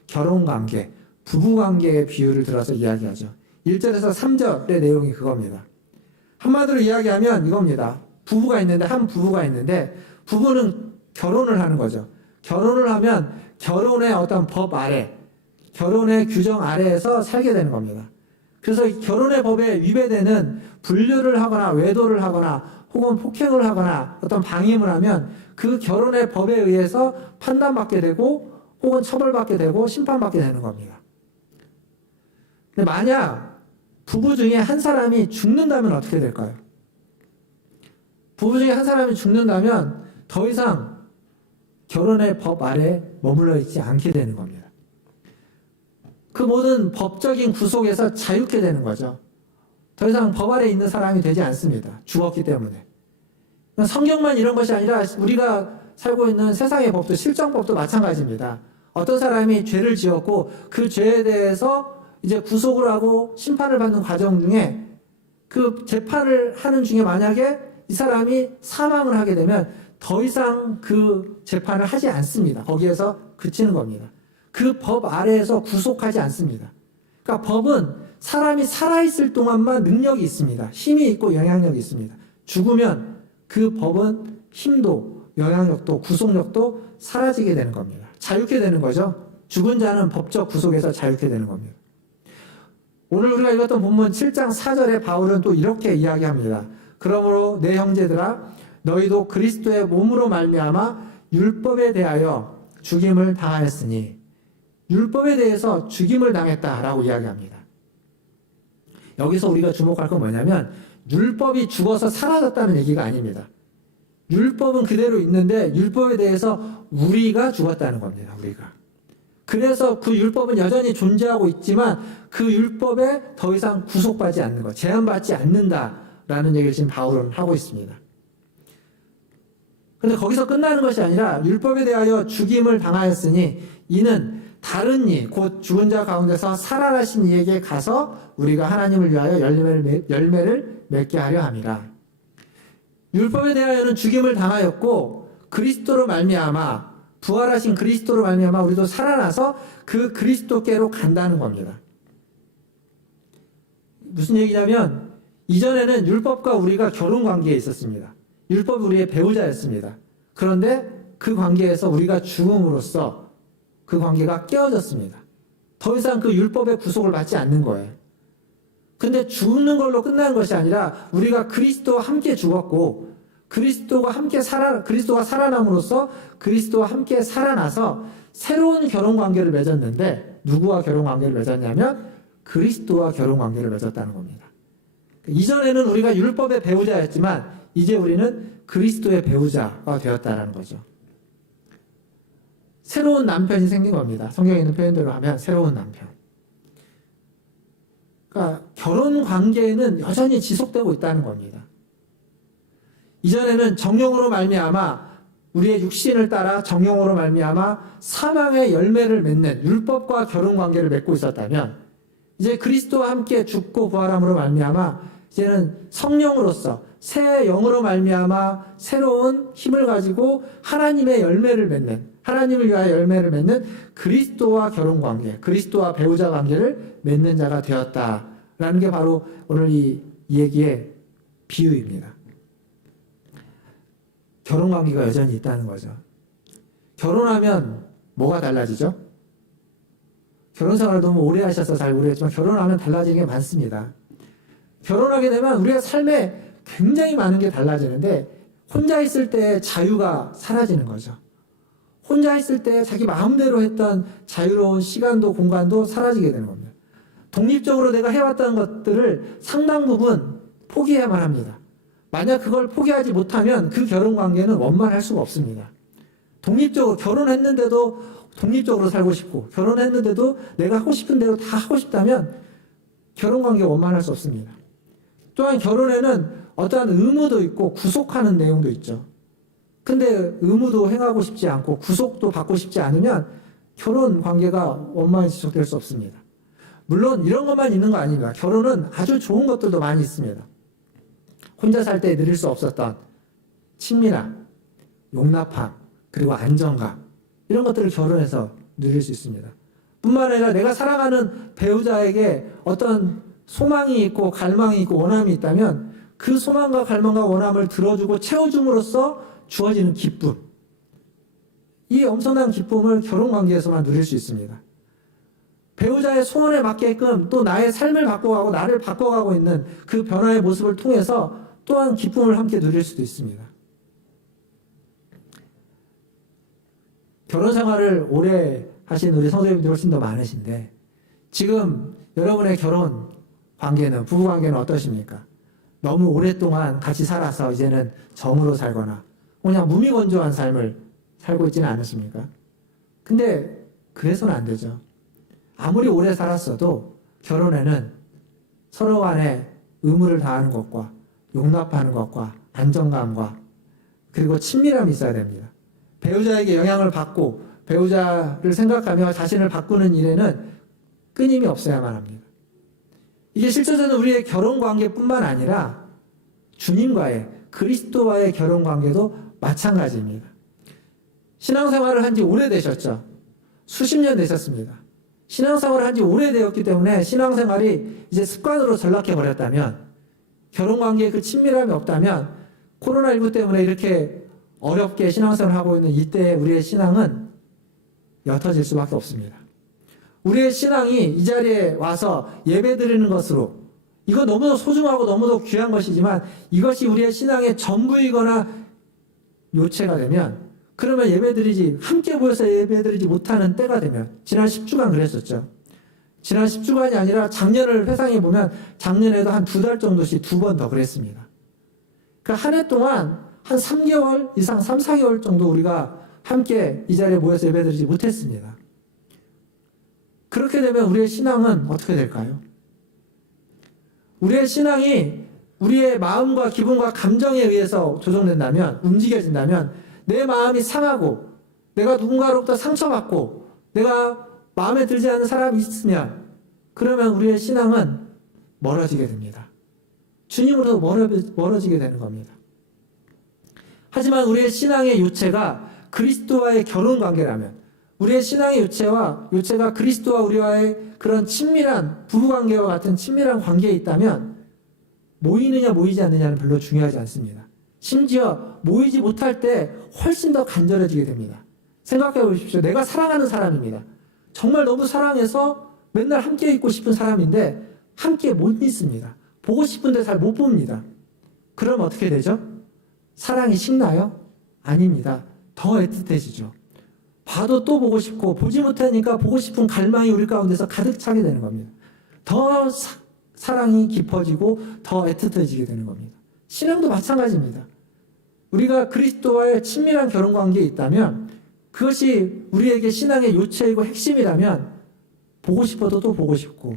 결혼관계, 부부관계의 비유를 들어서 이야기하죠. 1절에서 3절의 내용이 그겁니다. 한마디로 이야기하면 이겁니다. 한 부부가 있는데 부부는 결혼을 하는 거죠. 결혼을 하면 결혼의 어떤 법 아래, 결혼의 규정 아래에서 살게 되는 겁니다. 그래서 결혼의 법에 위배되는 분류를 하거나 외도를 하거나 혹은 폭행을 하거나 어떤 방임을 하면 그 결혼의 법에 의해서 판단받게 되고 혹은 처벌받게 되고 심판받게 되는 겁니다. 근데 만약 부부 중에 한 사람이 죽는다면 어떻게 될까요? 부부 중에 한 사람이 죽는다면 더 이상 결혼의 법 아래 머물러 있지 않게 되는 겁니다. 그 모든 법적인 구속에서 자유케 되는 거죠. 더 이상 법 아래 있는 사람이 되지 않습니다. 죽었기 때문에. 성경만 이런 것이 아니라 우리가 살고 있는 세상의 법도 실정법도 마찬가지입니다. 어떤 사람이 죄를 지었고 그 죄에 대해서 이제 구속을 하고 심판을 받는 과정 중에 그 재판을 하는 중에 만약에 이 사람이 사망을 하게 되면 더 이상 그 재판을 하지 않습니다. 거기에서 그치는 겁니다. 그 법 아래에서 구속하지 않습니다. 그러니까 법은 사람이 살아있을 동안만 능력이 있습니다. 힘이 있고 영향력이 있습니다. 죽으면 그 법은 힘도 영향력도 구속력도 사라지게 되는 겁니다. 자유케 되는 거죠. 죽은 자는 법적 구속에서 자유케 되는 겁니다. 오늘 우리가 읽었던 본문 7장 4절에 바울은 또 이렇게 이야기합니다. 그러므로 내 형제들아 너희도 그리스도의 몸으로 말미암아 율법에 대하여 죽임을 당하였으니 율법에 대해서 죽임을 당했다라고 이야기합니다. 여기서 우리가 주목할 건 뭐냐면 율법이 죽어서 사라졌다는 얘기가 아닙니다. 율법은 그대로 있는데 율법에 대해서 우리가 죽었다는 겁니다. 우리가. 그래서 그 율법은 여전히 존재하고 있지만 그 율법에 더 이상 구속받지 않는 것, 제한받지 않는다라는 얘기를 지금 바울은 하고 있습니다. 그런데 거기서 끝나는 것이 아니라 율법에 대하여 죽임을 당하였으니 이는 다른 이, 곧 죽은 자 가운데서 살아나신 이에게 가서 우리가 하나님을 위하여 열매를 맺게 하려 함이라. 율법에 대하여는 죽임을 당하였고 그리스도로 말미암아 부활하신 그리스도로 말미암아 우리도 살아나서 그 그리스도께로 간다는 겁니다. 무슨 얘기냐면 이전에는 율법과 우리가 결혼 관계에 있었습니다. 율법이 우리의 배우자였습니다. 그런데 그 관계에서 우리가 죽음으로써 그 관계가 깨어졌습니다. 더 이상 그 율법의 구속을 받지 않는 거예요. 근데 죽는 걸로 끝나는 것이 아니라 우리가 그리스도와 함께 죽었고 그리스도가 살아남으로써 그리스도와 함께 살아나서 새로운 결혼 관계를 맺었는데 누구와 결혼 관계를 맺었냐면 그리스도와 결혼 관계를 맺었다는 겁니다. 이전에는 우리가 율법의 배우자였지만 이제 우리는 그리스도의 배우자가 되었다는 거죠. 새로운 남편이 생긴 겁니다. 성경에 있는 표현대로 하면 새로운 남편. 그러니까 결혼 관계는 여전히 지속되고 있다는 겁니다. 이전에는 정령으로 말미암아 우리의 육신을 따라 정령으로 말미암아 사망의 열매를 맺는 율법과 결혼 관계를 맺고 있었다면 이제 그리스도와 함께 죽고 부활함으로 말미암아 이제는 성령으로서 새 영으로 말미암아 새로운 힘을 가지고 하나님의 열매를 맺는 하나님을 위하여 열매를 맺는 그리스도와 결혼 관계, 그리스도와 배우자 관계를 맺는 자가 되었다라는 게 바로 오늘 이 얘기의 비유입니다. 결혼 관계가 여전히 있다는 거죠. 결혼하면 뭐가 달라지죠? 결혼 생활을 너무 오래 하셔서 잘 모르겠지만 결혼하면 달라지는 게 많습니다. 결혼하게 되면 우리가 삶에 굉장히 많은 게 달라지는데 혼자 있을 때 자유가 사라지는 거죠. 혼자 있을 때 자기 마음대로 했던 자유로운 시간도 공간도 사라지게 되는 겁니다. 독립적으로 내가 해왔던 것들을 상당 부분 포기해야만 합니다. 만약 그걸 포기하지 못하면 그 결혼 관계는 원만할 수가 없습니다. 독립적으로 결혼했는데도 독립적으로 살고 싶고 결혼했는데도 내가 하고 싶은 대로 다 하고 싶다면 결혼 관계가 원만할 수 없습니다. 또한 결혼에는 어떠한 의무도 있고 구속하는 내용도 있죠. 근데 의무도 행하고 싶지 않고 구속도 받고 싶지 않으면 결혼 관계가 원만히 지속될 수 없습니다. 물론 이런 것만 있는 거 아닙니다. 결혼은 아주 좋은 것들도 많이 있습니다. 혼자 살 때 누릴 수 없었던 친밀함, 용납함, 그리고 안정감 이런 것들을 결혼해서 누릴 수 있습니다. 뿐만 아니라 내가 사랑하는 배우자에게 어떤 소망이 있고 갈망이 있고 원함이 있다면 그 소망과 갈망과 원함을 들어주고 채워줌으로써 주어지는 기쁨, 이 엄청난 기쁨을 결혼관계에서만 누릴 수 있습니다. 배우자의 소원에 맞게끔 또 나의 삶을 바꿔가고 나를 바꿔가고 있는 그 변화의 모습을 통해서 또한 기쁨을 함께 누릴 수도 있습니다. 결혼 생활을 오래 하신 우리 성도님들이 훨씬 더 많으신데 지금 여러분의 결혼 관계는, 부부 관계는 어떠십니까? 너무 오랫동안 같이 살아서 이제는 정으로 살거나 그냥 무미건조한 삶을 살고 있지는 않으십니까? 근데 그래서는 안 되죠. 아무리 오래 살았어도 결혼에는 서로 간에 의무를 다하는 것과 용납하는 것과 안정감과 그리고 친밀함이 있어야 됩니다. 배우자에게 영향을 받고 배우자를 생각하며 자신을 바꾸는 일에는 끊임이 없어야만 합니다. 이게 실제로는 우리의 결혼 관계뿐만 아니라 주님과의 그리스도와의 결혼 관계도 마찬가지입니다. 신앙생활을 한 지 오래되셨죠? 수십 년 되셨습니다. 신앙생활을 한 지 오래되었기 때문에 신앙생활이 이제 습관으로 전락해버렸다면 결혼 관계에 그 친밀함이 없다면 코로나19 때문에 이렇게 어렵게 신앙생활을 하고 있는 이때 우리의 신앙은 옅어질 수밖에 없습니다. 우리의 신앙이 이 자리에 와서 예배드리는 것으로 이거 너무도 소중하고 너무도 귀한 것이지만 이것이 우리의 신앙의 전부이거나 요체가 되면 그러면 함께 모여서 예배드리지 못하는 때가 되면 지난 10주간 그랬었죠. 지난 10주간이 아니라 작년을 회상해 보면 작년에도 한 2달 정도씩 2번 더 그랬습니다. 그러니까 한 해 동안 한 3개월 이상 3, 4개월 정도 우리가 함께 이 자리에 모여서 예배드리지 못했습니다. 그렇게 되면 우리의 신앙은 어떻게 될까요? 우리의 신앙이 우리의 마음과 기분과 감정에 의해서 조정된다면, 움직여진다면 내 마음이 상하고 내가 누군가로부터 상처받고 내가 마음에 들지 않는 사람이 있으면 그러면 우리의 신앙은 멀어지게 됩니다. 주님으로부터 멀어지게 되는 겁니다. 하지만 우리의 신앙의 요체가 그리스도와의 결혼 관계라면 우리의 신앙의 요체가 그리스도와 우리와의 그런 친밀한 부부관계와 같은 친밀한 관계에 있다면 모이느냐 모이지 않느냐는 별로 중요하지 않습니다. 심지어 모이지 못할 때 훨씬 더 간절해지게 됩니다. 생각해 보십시오. 내가 사랑하는 사람입니다. 정말 너무 사랑해서 맨날 함께 있고 싶은 사람인데 함께 못 있습니다. 보고 싶은데 잘 못 봅니다. 그럼 어떻게 되죠? 사랑이 식나요? 아닙니다. 더 애틋해지죠. 봐도 또 보고 싶고 보지 못하니까 보고 싶은 갈망이 우리 가운데서 가득 차게 되는 겁니다. 더 사랑이 깊어지고 더 애틋해지게 되는 겁니다. 신앙도 마찬가지입니다. 우리가 그리스도와의 친밀한 결혼관계에 있다면 그것이 우리에게 신앙의 요체이고 핵심이라면 보고 싶어도 또 보고 싶고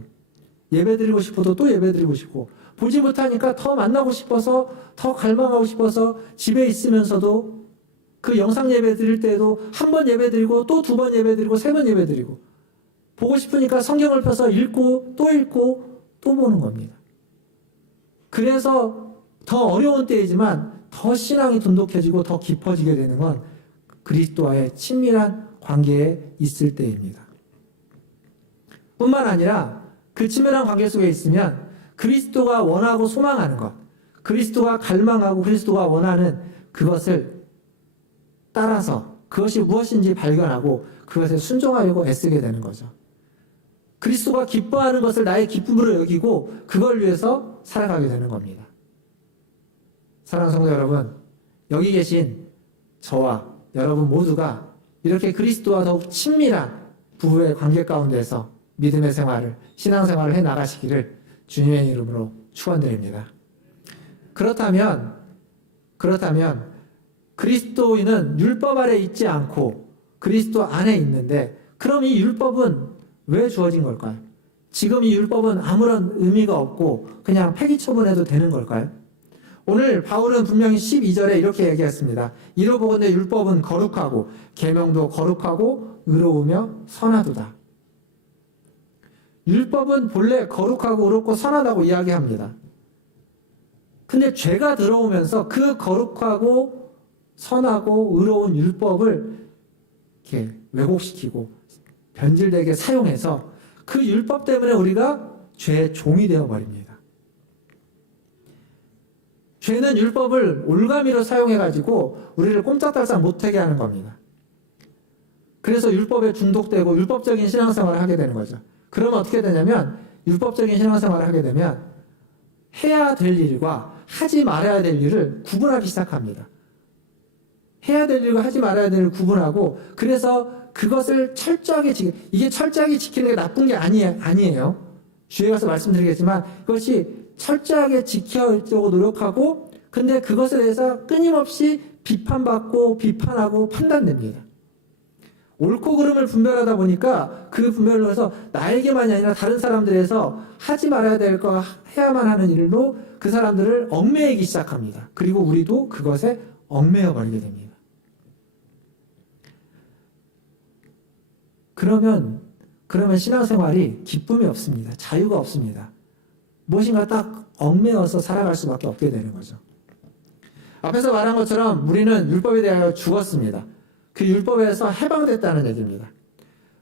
예배드리고 싶어도 또 예배드리고 싶고 보지 못하니까 더 만나고 싶어서 더 갈망하고 싶어서 집에 있으면서도 그 영상 예배 드릴 때에도 한 번 예배 드리고 또 두 번 예배 드리고 세 번 예배 드리고 보고 싶으니까 성경을 펴서 읽고 또 보는 겁니다. 그래서 더 어려운 때이지만 더 신앙이 돈독해지고 더 깊어지게 되는 건 그리스도와의 친밀한 관계에 있을 때입니다. 뿐만 아니라 그 친밀한 관계 속에 있으면 그리스도가 원하고 소망하는 것, 그리스도가 갈망하고 그리스도가 원하는 그것을 따라서 그것이 무엇인지 발견하고 그것에 순종하려고 애쓰게 되는 거죠. 그리스도가 기뻐하는 것을 나의 기쁨으로 여기고 그걸 위해서 살아가게 되는 겁니다. 사랑하는 성도 여러분, 여기 계신 저와 여러분 모두가 이렇게 그리스도와 더욱 친밀한 부부의 관계 가운데서 믿음의 생활을, 신앙생활을 해 나가시기를 주님의 이름으로 축원드립니다. 그렇다면 그리스도인은 율법 아래 있지 않고 그리스도 안에 있는데 그럼 이 율법은 왜 주어진 걸까요? 지금 이 율법은 아무런 의미가 없고 그냥 폐기 처분해도 되는 걸까요? 오늘 바울은 분명히 12절에 이렇게 얘기했습니다. 이로 보건대 율법은 거룩하고 계명도 거룩하고 의로우며 선하도다. 율법은 본래 거룩하고 의롭고 선하다고 이야기합니다. 근데 죄가 들어오면서 그 거룩하고 선하고 의로운 율법을 이렇게 왜곡시키고 변질되게 사용해서 그 율법 때문에 우리가 죄의 종이 되어버립니다. 죄는 율법을 올가미로 사용해가지고 우리를 꼼짝달싹 못하게 하는 겁니다. 그래서 율법에 중독되고 율법적인 신앙생활을 하게 되는 거죠. 그러면 어떻게 되냐면 율법적인 신앙생활을 하게 되면 해야 될 일과 하지 말아야 될 일을 구분하기 시작합니다. 해야 될 일과 하지 말아야 될 일을 구분하고 그래서 그것을 철저하게 이게 철저하게 지키는 게 나쁜 게 아니에요. 주에 가서 말씀드리겠지만 그것이 철저하게 지키려고 노력하고 근데 그것에 대해서 끊임없이 비판받고 비판하고 판단됩니다. 옳고 그름을 분별하다 보니까 그 분별을 해서 나에게만이 아니라 다른 사람들에서 하지 말아야 될 거 해야만 하는 일로 그 사람들을 얽매이기 시작합니다. 그리고 우리도 그것에 얽매여 버리게 됩니다. 그러면 신앙생활이 기쁨이 없습니다. 자유가 없습니다. 무엇인가 딱 얽매여서 살아갈 수밖에 없게 되는 거죠. 앞에서 말한 것처럼 우리는 율법에 대하여 죽었습니다. 그 율법에서 해방됐다는 얘기입니다.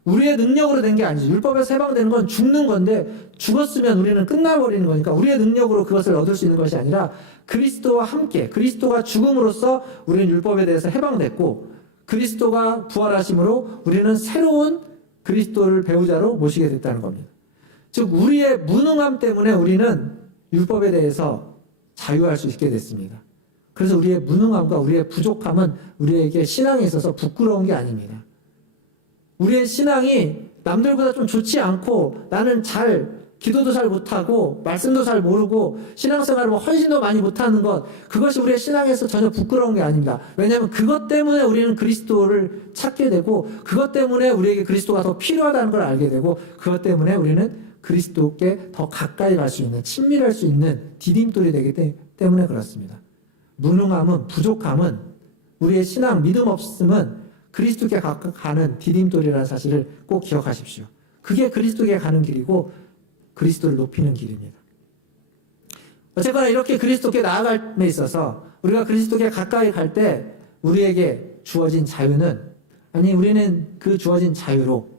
우리의 능력으로 된 게 아니죠. 율법에서 해방되는 건 죽는 건데 죽었으면 우리는 끝나버리는 거니까 우리의 능력으로 그것을 얻을 수 있는 것이 아니라 그리스도와 함께 그리스도가 죽음으로써 우리는 율법에 대해서 해방됐고 그리스도가 부활하심으로 우리는 새로운 그리스도를 배우자로 모시게 됐다는 겁니다. 즉 우리의 무능함 때문에 우리는 율법에 대해서 자유할 수 있게 됐습니다. 그래서 우리의 무능함과 우리의 부족함은 우리에게 신앙에 있어서 부끄러운 게 아닙니다. 우리의 신앙이 남들보다 좀 좋지 않고 나는 기도도 잘 못하고 말씀도 잘 모르고 신앙생활을 헌신도 많이 못하는 것 그것이 우리의 신앙에서 전혀 부끄러운 게 아닙니다. 왜냐하면 그것 때문에 우리는 그리스도를 찾게 되고 그것 때문에 우리에게 그리스도가 더 필요하다는 걸 알게 되고 그것 때문에 우리는 그리스도께 더 가까이 갈 수 있는 친밀할 수 있는 디딤돌이 되기 때문에 그렇습니다. 무능함은 부족함은 우리의 신앙 믿음 없음은 그리스도께 가는 디딤돌이라는 사실을 꼭 기억하십시오. 그게 그리스도께 가는 길이고 그리스도를 높이는 길입니다. 어쨌거나 이렇게 그리스도께 나아감에 있어서 우리가 그리스도께 가까이 갈 때 우리에게 주어진 자유는 우리는 그 주어진 자유로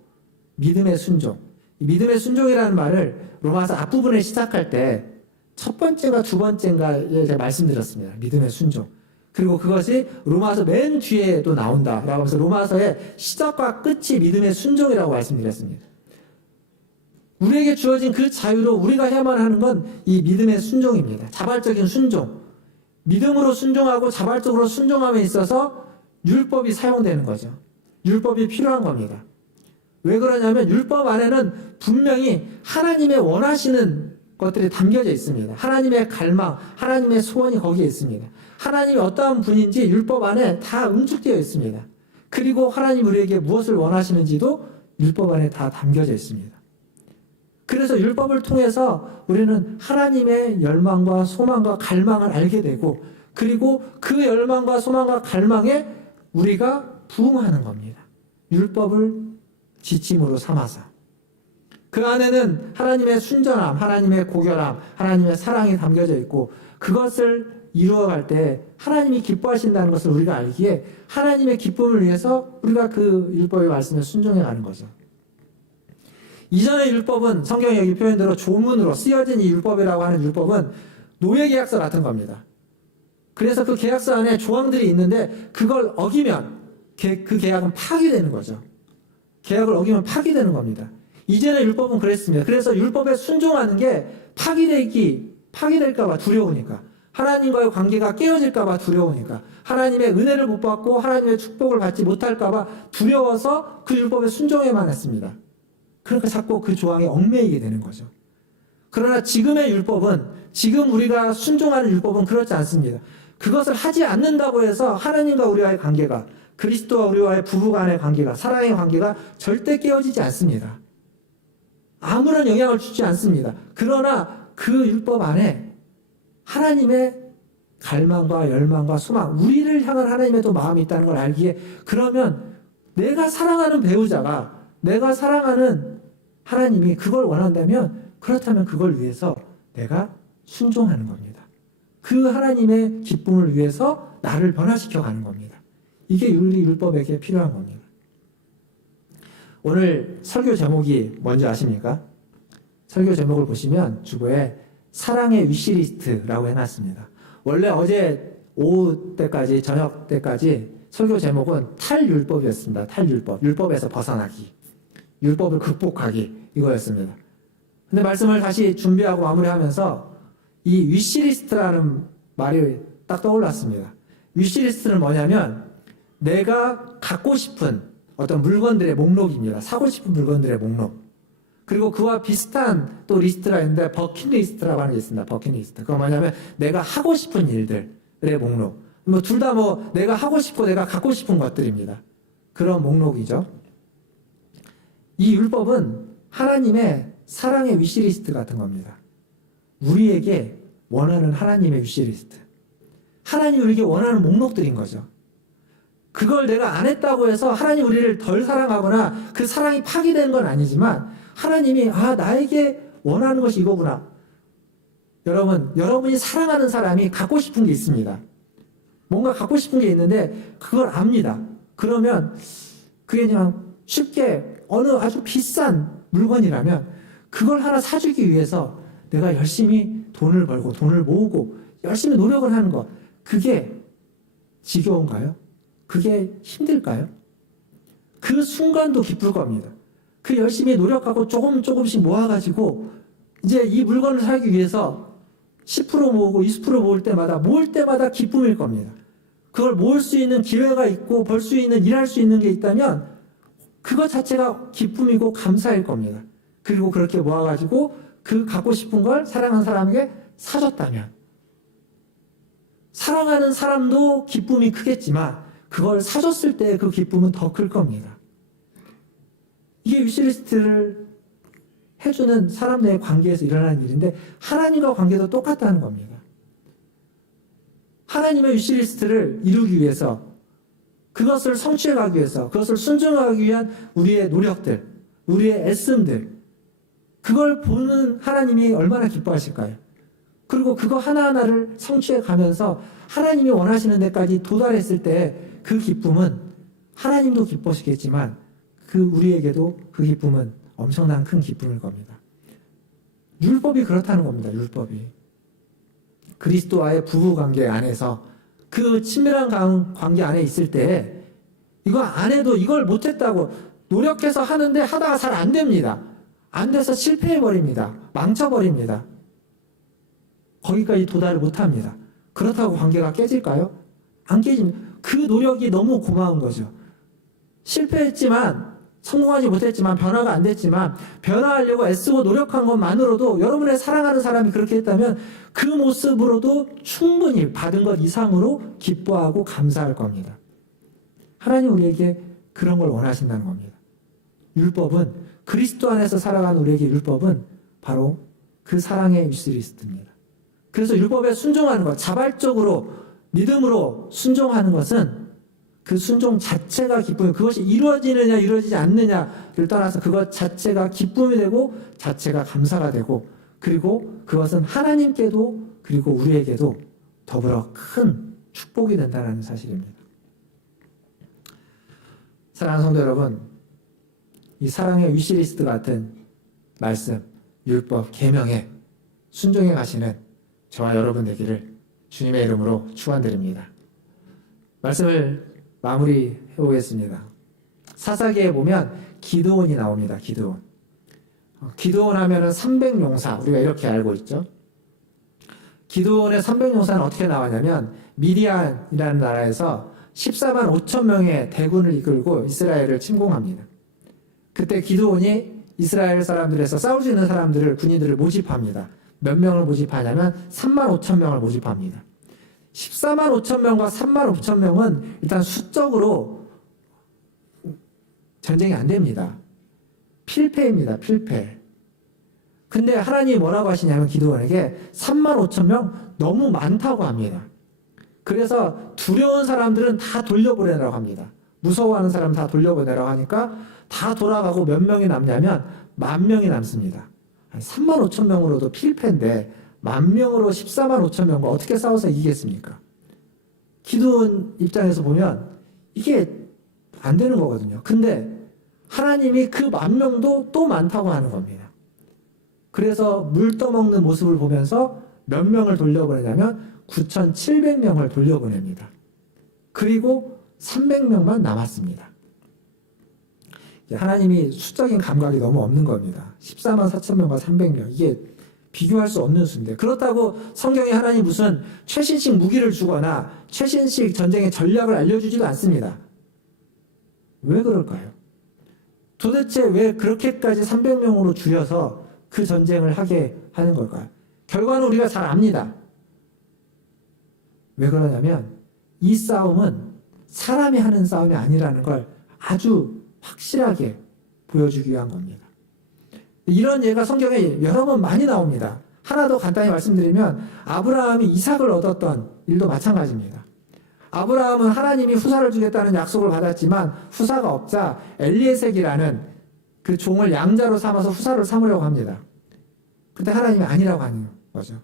믿음의 순종 믿음의 순종이라는 말을 로마서 앞부분에 시작할 때 첫 번째가 두 번째인가에 제가 말씀드렸습니다. 믿음의 순종. 그리고 그것이 로마서 맨 뒤에도 나온다라고 해서 로마서의 시작과 끝이 믿음의 순종이라고 말씀드렸습니다. 우리에게 주어진 그 자유로 우리가 해야만 하는 건 이 믿음의 순종입니다. 자발적인 순종. 믿음으로 순종하고 자발적으로 순종함에 있어서 율법이 사용되는 거죠. 율법이 필요한 겁니다. 왜 그러냐면 율법 안에는 분명히 하나님의 원하시는 것들이 담겨져 있습니다. 하나님의 갈망, 하나님의 소원이 거기에 있습니다. 하나님이 어떠한 분인지 율법 안에 다 응축되어 있습니다. 그리고 하나님 우리에게 무엇을 원하시는지도 율법 안에 다 담겨져 있습니다. 그래서 율법을 통해서 우리는 하나님의 열망과 소망과 갈망을 알게 되고, 그리고 그 열망과 소망과 갈망에 우리가 부응하는 겁니다. 율법을 지침으로 삼아서. 그 안에는 하나님의 순전함, 하나님의 고결함, 하나님의 사랑이 담겨져 있고, 그것을 이루어갈 때 하나님이 기뻐하신다는 것을 우리가 알기에 하나님의 기쁨을 위해서 우리가 그 율법의 말씀에 순종해 가는 거죠. 이전의 율법은 성경에 여기 표현대로 조문으로 쓰여진 이 율법이라고 하는 율법은 노예계약서 같은 겁니다. 그래서 그 계약서 안에 조항들이 있는데 그걸 어기면 그 계약은 파기되는 거죠. 계약을 어기면 파기되는 겁니다. 이전의 율법은 그랬습니다. 그래서 율법에 순종하는 게 파기될까 봐 두려우니까, 하나님과의 관계가 깨어질까 봐 두려우니까, 하나님의 은혜를 못 받고 하나님의 축복을 받지 못할까 봐 두려워서 그 율법에 순종해만 했습니다. 그러니까 자꾸 그 조항에 얽매이게 되는 거죠. 그러나 지금의 율법은, 지금 우리가 순종하는 율법은 그렇지 않습니다. 그것을 하지 않는다고 해서 하나님과 우리와의 관계가, 그리스도와 우리와의 부부 간의 관계가, 사랑의 관계가 절대 깨어지지 않습니다. 아무런 영향을 주지 않습니다. 그러나 그 율법 안에 하나님의 갈망과 열망과 소망, 우리를 향한 하나님의 또 마음이 있다는 걸 알기에, 그러면 내가 사랑하는 배우자가, 내가 사랑하는 하나님이 그걸 원한다면, 그렇다면 그걸 위해서 내가 순종하는 겁니다. 그 하나님의 기쁨을 위해서 나를 변화시켜 가는 겁니다. 이게 우리 율법에게 필요한 겁니다. 오늘 설교 제목이 뭔지 아십니까? 설교 제목을 보시면 주보에 사랑의 위시리스트라고 해놨습니다. 원래 어제 오후 때까지, 저녁 때까지 설교 제목은 탈율법이었습니다. 탈율법. 율법에서 벗어나기. 율법을 극복하기. 이거였습니다. 근데 말씀을 다시 준비하고 마무리하면서 이 위시리스트라는 말이 딱 떠올랐습니다. 위시리스트는 뭐냐면 내가 갖고 싶은 어떤 물건들의 목록입니다. 사고 싶은 물건들의 목록. 그리고 그와 비슷한 또 리스트가 있는데 버킷리스트라고 하는 게 있습니다. 버킷리스트. 그건 뭐냐면 내가 하고 싶은 일들의 목록. 뭐 둘 다 뭐 내가 하고 싶고 내가 갖고 싶은 것들입니다. 그런 목록이죠. 이 율법은 하나님의 사랑의 위시리스트 같은 겁니다. 우리에게 원하는 하나님의 위시리스트. 하나님이 우리에게 원하는 목록들인 거죠. 그걸 내가 안 했다고 해서 하나님 우리를 덜 사랑하거나 그 사랑이 파기되는 건 아니지만, 하나님이 나에게 원하는 것이 이거구나. 여러분이 사랑하는 사람이 갖고 싶은 게 있습니다. 뭔가 갖고 싶은 게 있는데 그걸 압니다. 그러면 그게 그냥 쉽게 어느 아주 비싼 물건이라면 그걸 하나 사주기 위해서 내가 열심히 돈을 벌고 돈을 모으고 열심히 노력을 하는 것, 그게 지겨운가요? 그게 힘들까요? 그 순간도 기쁠 겁니다. 그 열심히 노력하고 조금씩 모아가지고 이제 이 물건을 사기 위해서 10% 모으고 20% 모을 때마다 기쁨일 겁니다. 그걸 모을 수 있는 기회가 있고 벌 수 있는, 일할 수 있는 게 있다면 그것 자체가 기쁨이고 감사일 겁니다. 그리고 그렇게 모아가지고 그 갖고 싶은 걸 사랑하는 사람에게 사줬다면, 사랑하는 사람도 기쁨이 크겠지만 그걸 사줬을 때 그 기쁨은 더 클 겁니다. 이게 위시리스트를 해주는 사람들의 관계에서 일어나는 일인데, 하나님과 관계도 똑같다는 겁니다. 하나님의 위시리스트를 이루기 위해서, 그것을 성취해가기 위해서, 그것을 순종하기 위한 우리의 노력들, 우리의 애씀들, 그걸 보는 하나님이 얼마나 기뻐하실까요? 그리고 그거 하나하나를 성취해가면서 하나님이 원하시는 데까지 도달했을 때 그 기쁨은 하나님도 기뻐하시겠지만 우리에게도 그 기쁨은 엄청난 큰 기쁨일 겁니다. 율법이 그렇다는 겁니다. 율법이. 그리스도와의 부부관계 안에서 그 친밀한 관계 안에 있을 때 이거 안 해도, 이걸 못했다고 노력해서 하는데 하다가 잘 안 됩니다. 안 돼서 실패해버립니다. 망쳐버립니다. 거기까지 도달을 못합니다. 그렇다고 관계가 깨질까요? 안 깨집니다. 그 노력이 너무 고마운 거죠. 실패했지만, 성공하지 못했지만, 변화가 안 됐지만, 변화하려고 애쓰고 노력한 것만으로도 여러분의 사랑하는 사람이 그렇게 했다면 그 모습으로도 충분히 받은 것 이상으로 기뻐하고 감사할 겁니다. 하나님 우리에게 그런 걸 원하신다는 겁니다. 율법은, 그리스도 안에서 살아가는 우리에게 율법은 바로 그 사랑의 위시리스트입니다. 그래서 율법에 순종하는 것, 자발적으로 믿음으로 순종하는 것은 그 순종 자체가 기쁨이, 그것이 이루어지느냐 이루어지지 않느냐를 떠나서 그것 자체가 기쁨이 되고 자체가 감사가 되고, 그리고 그것은 하나님께도 그리고 우리에게도 더불어 큰 축복이 된다는 사실입니다. 사랑하는 성도 여러분, 이 사랑의 위시리스트 같은 말씀, 율법, 계명에 순종해 가시는 저와 여러분 되기를 주님의 이름으로 축원드립니다. 말씀을 마무리해 보겠습니다. 사사기에 보면 기드온이 나옵니다. 기드온. 기드온 하면은 300용사, 우리가 이렇게 알고 있죠. 기드온의 300용사는 어떻게 나왔냐면 미디안이라는 나라에서 14만 5천 명의 대군을 이끌고 이스라엘을 침공합니다. 그때 기드온이 이스라엘 사람들에서 싸울 수 있는 사람들을, 군인들을 모집합니다. 몇 명을 모집하냐면 3만 5천 명을 모집합니다. 14만 5천 명과 3만 5천 명은 일단 수적으로 전쟁이 안 됩니다. 필패입니다. 필패. 근데 하나님이 뭐라고 하시냐면 기드온에게 3만 5천 명 너무 많다고 합니다. 그래서 두려운 사람들은 다 돌려보내라고 합니다. 무서워하는 사람 다 돌려보내라고 하니까 다 돌아가고 몇 명이 남냐면 10,000명이 남습니다. 3만 5천 명으로도 필패인데 10,000명으로 14만 5천 명과 어떻게 싸워서 이기겠습니까? 기드온 입장에서 보면 이게 안 되는 거거든요. 근데 하나님이 그 10,000명도 또 많다고 하는 겁니다. 그래서 물 떠먹는 모습을 보면서 몇 명을 돌려보내냐면 9,700명을 돌려보냅니다. 그리고 300명만 남았습니다. 하나님이 수적인 감각이 너무 없는 겁니다. 14만 4천 명과 300명. 이게 비교할 수 없는 수인데, 그렇다고 성경에 하나님 무슨 최신식 무기를 주거나 최신식 전쟁의 전략을 알려주지도 않습니다. 왜 그럴까요? 도대체 왜 그렇게까지 300명으로 줄여서 그 전쟁을 하게 하는 걸까요? 결과는 우리가 잘 압니다. 왜 그러냐면 이 싸움은 사람이 하는 싸움이 아니라는 걸 아주 확실하게 보여주기 위한 겁니다. 이런 예가 성경에 여러 번 많이 나옵니다. 하나 더 간단히 말씀드리면 아브라함이 이삭을 얻었던 일도 마찬가지입니다. 아브라함은 하나님이 후사를 주겠다는 약속을 받았지만 후사가 없자 엘리에섹이라는 그 종을 양자로 삼아서 후사를 삼으려고 합니다. 그때 하나님이 아니라고 하는 거죠.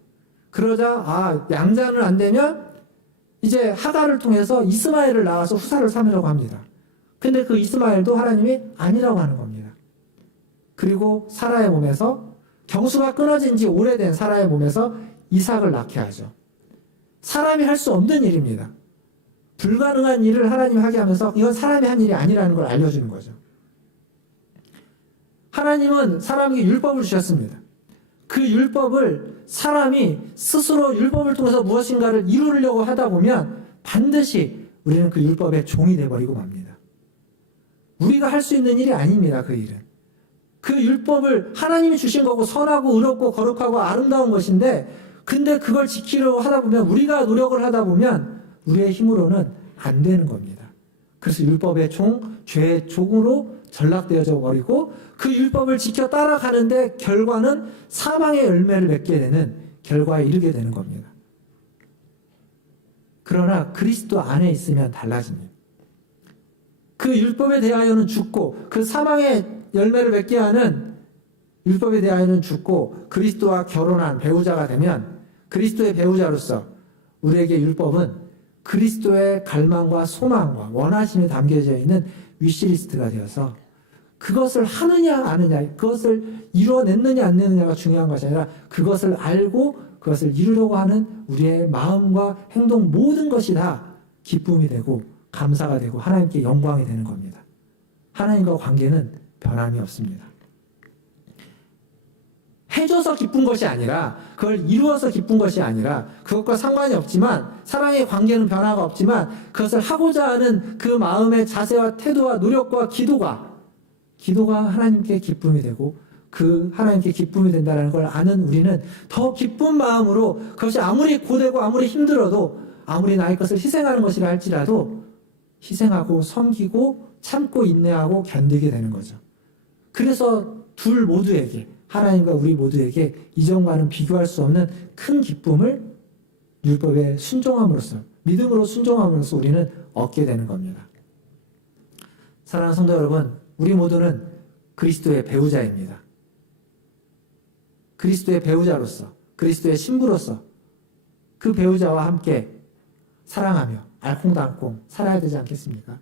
그러자 양자는 안 되면 이제 하갈을 통해서 이스마엘을 낳아서 후사를 삼으려고 합니다. 근데 그 이스마엘도 하나님이 아니라고 하는 겁니다. 그리고 사라의 몸에서, 경수가 끊어진 지 오래된 사라의 몸에서 이삭을 낳게 하죠. 사람이 할 수 없는 일입니다. 불가능한 일을 하나님이 하게 하면서 이건 사람이 한 일이 아니라는 걸 알려주는 거죠. 하나님은 사람에게 율법을 주셨습니다. 그 율법을 사람이 스스로 율법을 통해서 무엇인가를 이루려고 하다 보면 반드시 우리는 그 율법의 종이 되어버리고 맙니다. 우리가 할 수 있는 일이 아닙니다. 그 일은. 그 율법을 하나님이 주신 거고 선하고 의롭고 거룩하고 아름다운 것인데, 근데 그걸 지키려고 하다 보면, 우리가 노력을 하다 보면 우리의 힘으로는 안 되는 겁니다. 그래서 율법의 종, 죄의 종으로 전락되어져 버리고 그 율법을 지켜 따라가는데 결과는 사망의 열매를 맺게 되는 결과에 이르게 되는 겁니다. 그러나 그리스도 안에 있으면 달라집니다. 그 율법에 대하여는 죽고, 그 사망의 열매를 맺게 하는 율법에 대하여는 죽고 그리스도와 결혼한 배우자가 되면, 그리스도의 배우자로서 우리에게 율법은 그리스도의 갈망과 소망과 원하심이 담겨져 있는 위시리스트가 되어서 그것을 하느냐 안 하느냐, 그것을 이루어냈느냐 안 냈느냐가 중요한 것이 아니라 그것을 알고 그것을 이루려고 하는 우리의 마음과 행동, 모든 것이 다 기쁨이 되고 감사가 되고 하나님께 영광이 되는 겁니다. 하나님과 관계는 변함이 없습니다. 있어서 기쁜 것이 아니라, 그걸 이루어서 기쁜 것이 아니라, 그것과 상관이 없지만, 사랑의 관계는 변화가 없지만, 그것을 하고자 하는 그 마음의 자세와 태도와 노력과 기도가 하나님께 기쁨이 되고, 그 하나님께 기쁨이 된다는 걸 아는 우리는 더 기쁜 마음으로, 그것이 아무리 고되고 아무리 힘들어도, 아무리 나의 것을 희생하는 것이라 할지라도 희생하고 섬기고 참고 인내하고 견디게 되는 거죠. 그래서 둘 모두에게, 하나님과 우리 모두에게 이전과는 비교할 수 없는 큰 기쁨을 율법에 순종함으로써, 믿음으로 순종함으로써 우리는 얻게 되는 겁니다. 사랑하는 성도 여러분, 우리 모두는 그리스도의 배우자입니다. 그리스도의 배우자로서, 그리스도의 신부로서 그 배우자와 함께 사랑하며 알콩달콩 살아야 되지 않겠습니까?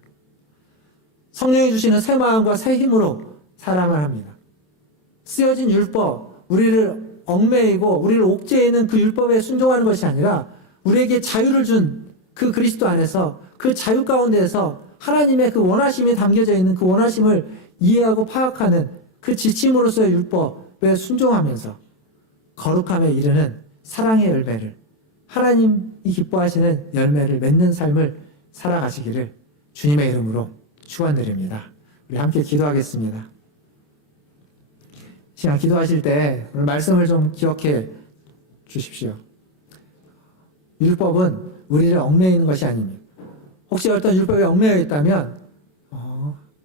성령이 주시는 새 마음과 새 힘으로 사랑을 합니다. 쓰여진 율법, 우리를 얽매이고 우리를 옥죄이는 그 율법에 순종하는 것이 아니라 우리에게 자유를 준 그 그리스도 안에서, 그 자유 가운데에서 하나님의 그 원하심이 담겨져 있는 그 원하심을 이해하고 파악하는 그 지침으로서의 율법에 순종하면서 거룩함에 이르는 사랑의 열매를, 하나님이 기뻐하시는 열매를 맺는 삶을 살아가시기를 주님의 이름으로 축원드립니다. 우리 함께 기도하겠습니다. 시간 기도하실 때 오늘 말씀을 좀 기억해 주십시오. 율법은 우리를 얽매이는 것이 아닙니다. 혹시 어떤 율법에 얽매여 있다면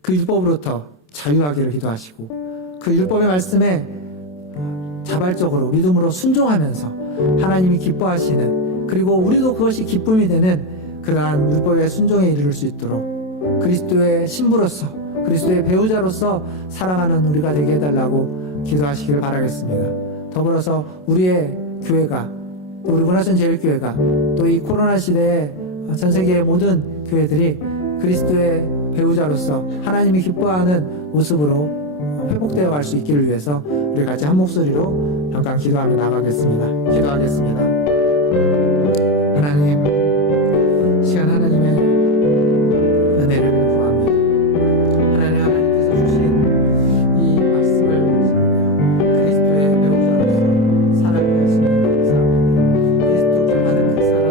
그 율법으로부터 자유하기를 기도하시고, 그 율법의 말씀에 자발적으로 믿음으로 순종하면서 하나님이 기뻐하시는, 그리고 우리도 그것이 기쁨이 되는 그러한 율법의 순종에 이르를 수 있도록 그리스도의 신부로서, 그리스도의 배우자로서 사랑하는 우리가 되게 해달라고 기도하시기를 바라겠습니다. 더불어서 우리의 교회가, 또 우리 문화선제일교회가, 또 이 코로나 시대에 전 세계의 모든 교회들이 그리스도의 배우자로서 하나님이 기뻐하는 모습으로 회복되어 갈 수 있기를 위해서 우리 같이 한 목소리로 잠깐 기도하며 나가겠습니다. 기도하겠습니다. 하나님, 시간 하나님의 은혜를 구합니다. 하나님께서 주신 이 말씀을 그리스도의 배우자로서 사랑을 하시니 감사합니다. 그리스도께 받은 그 사랑,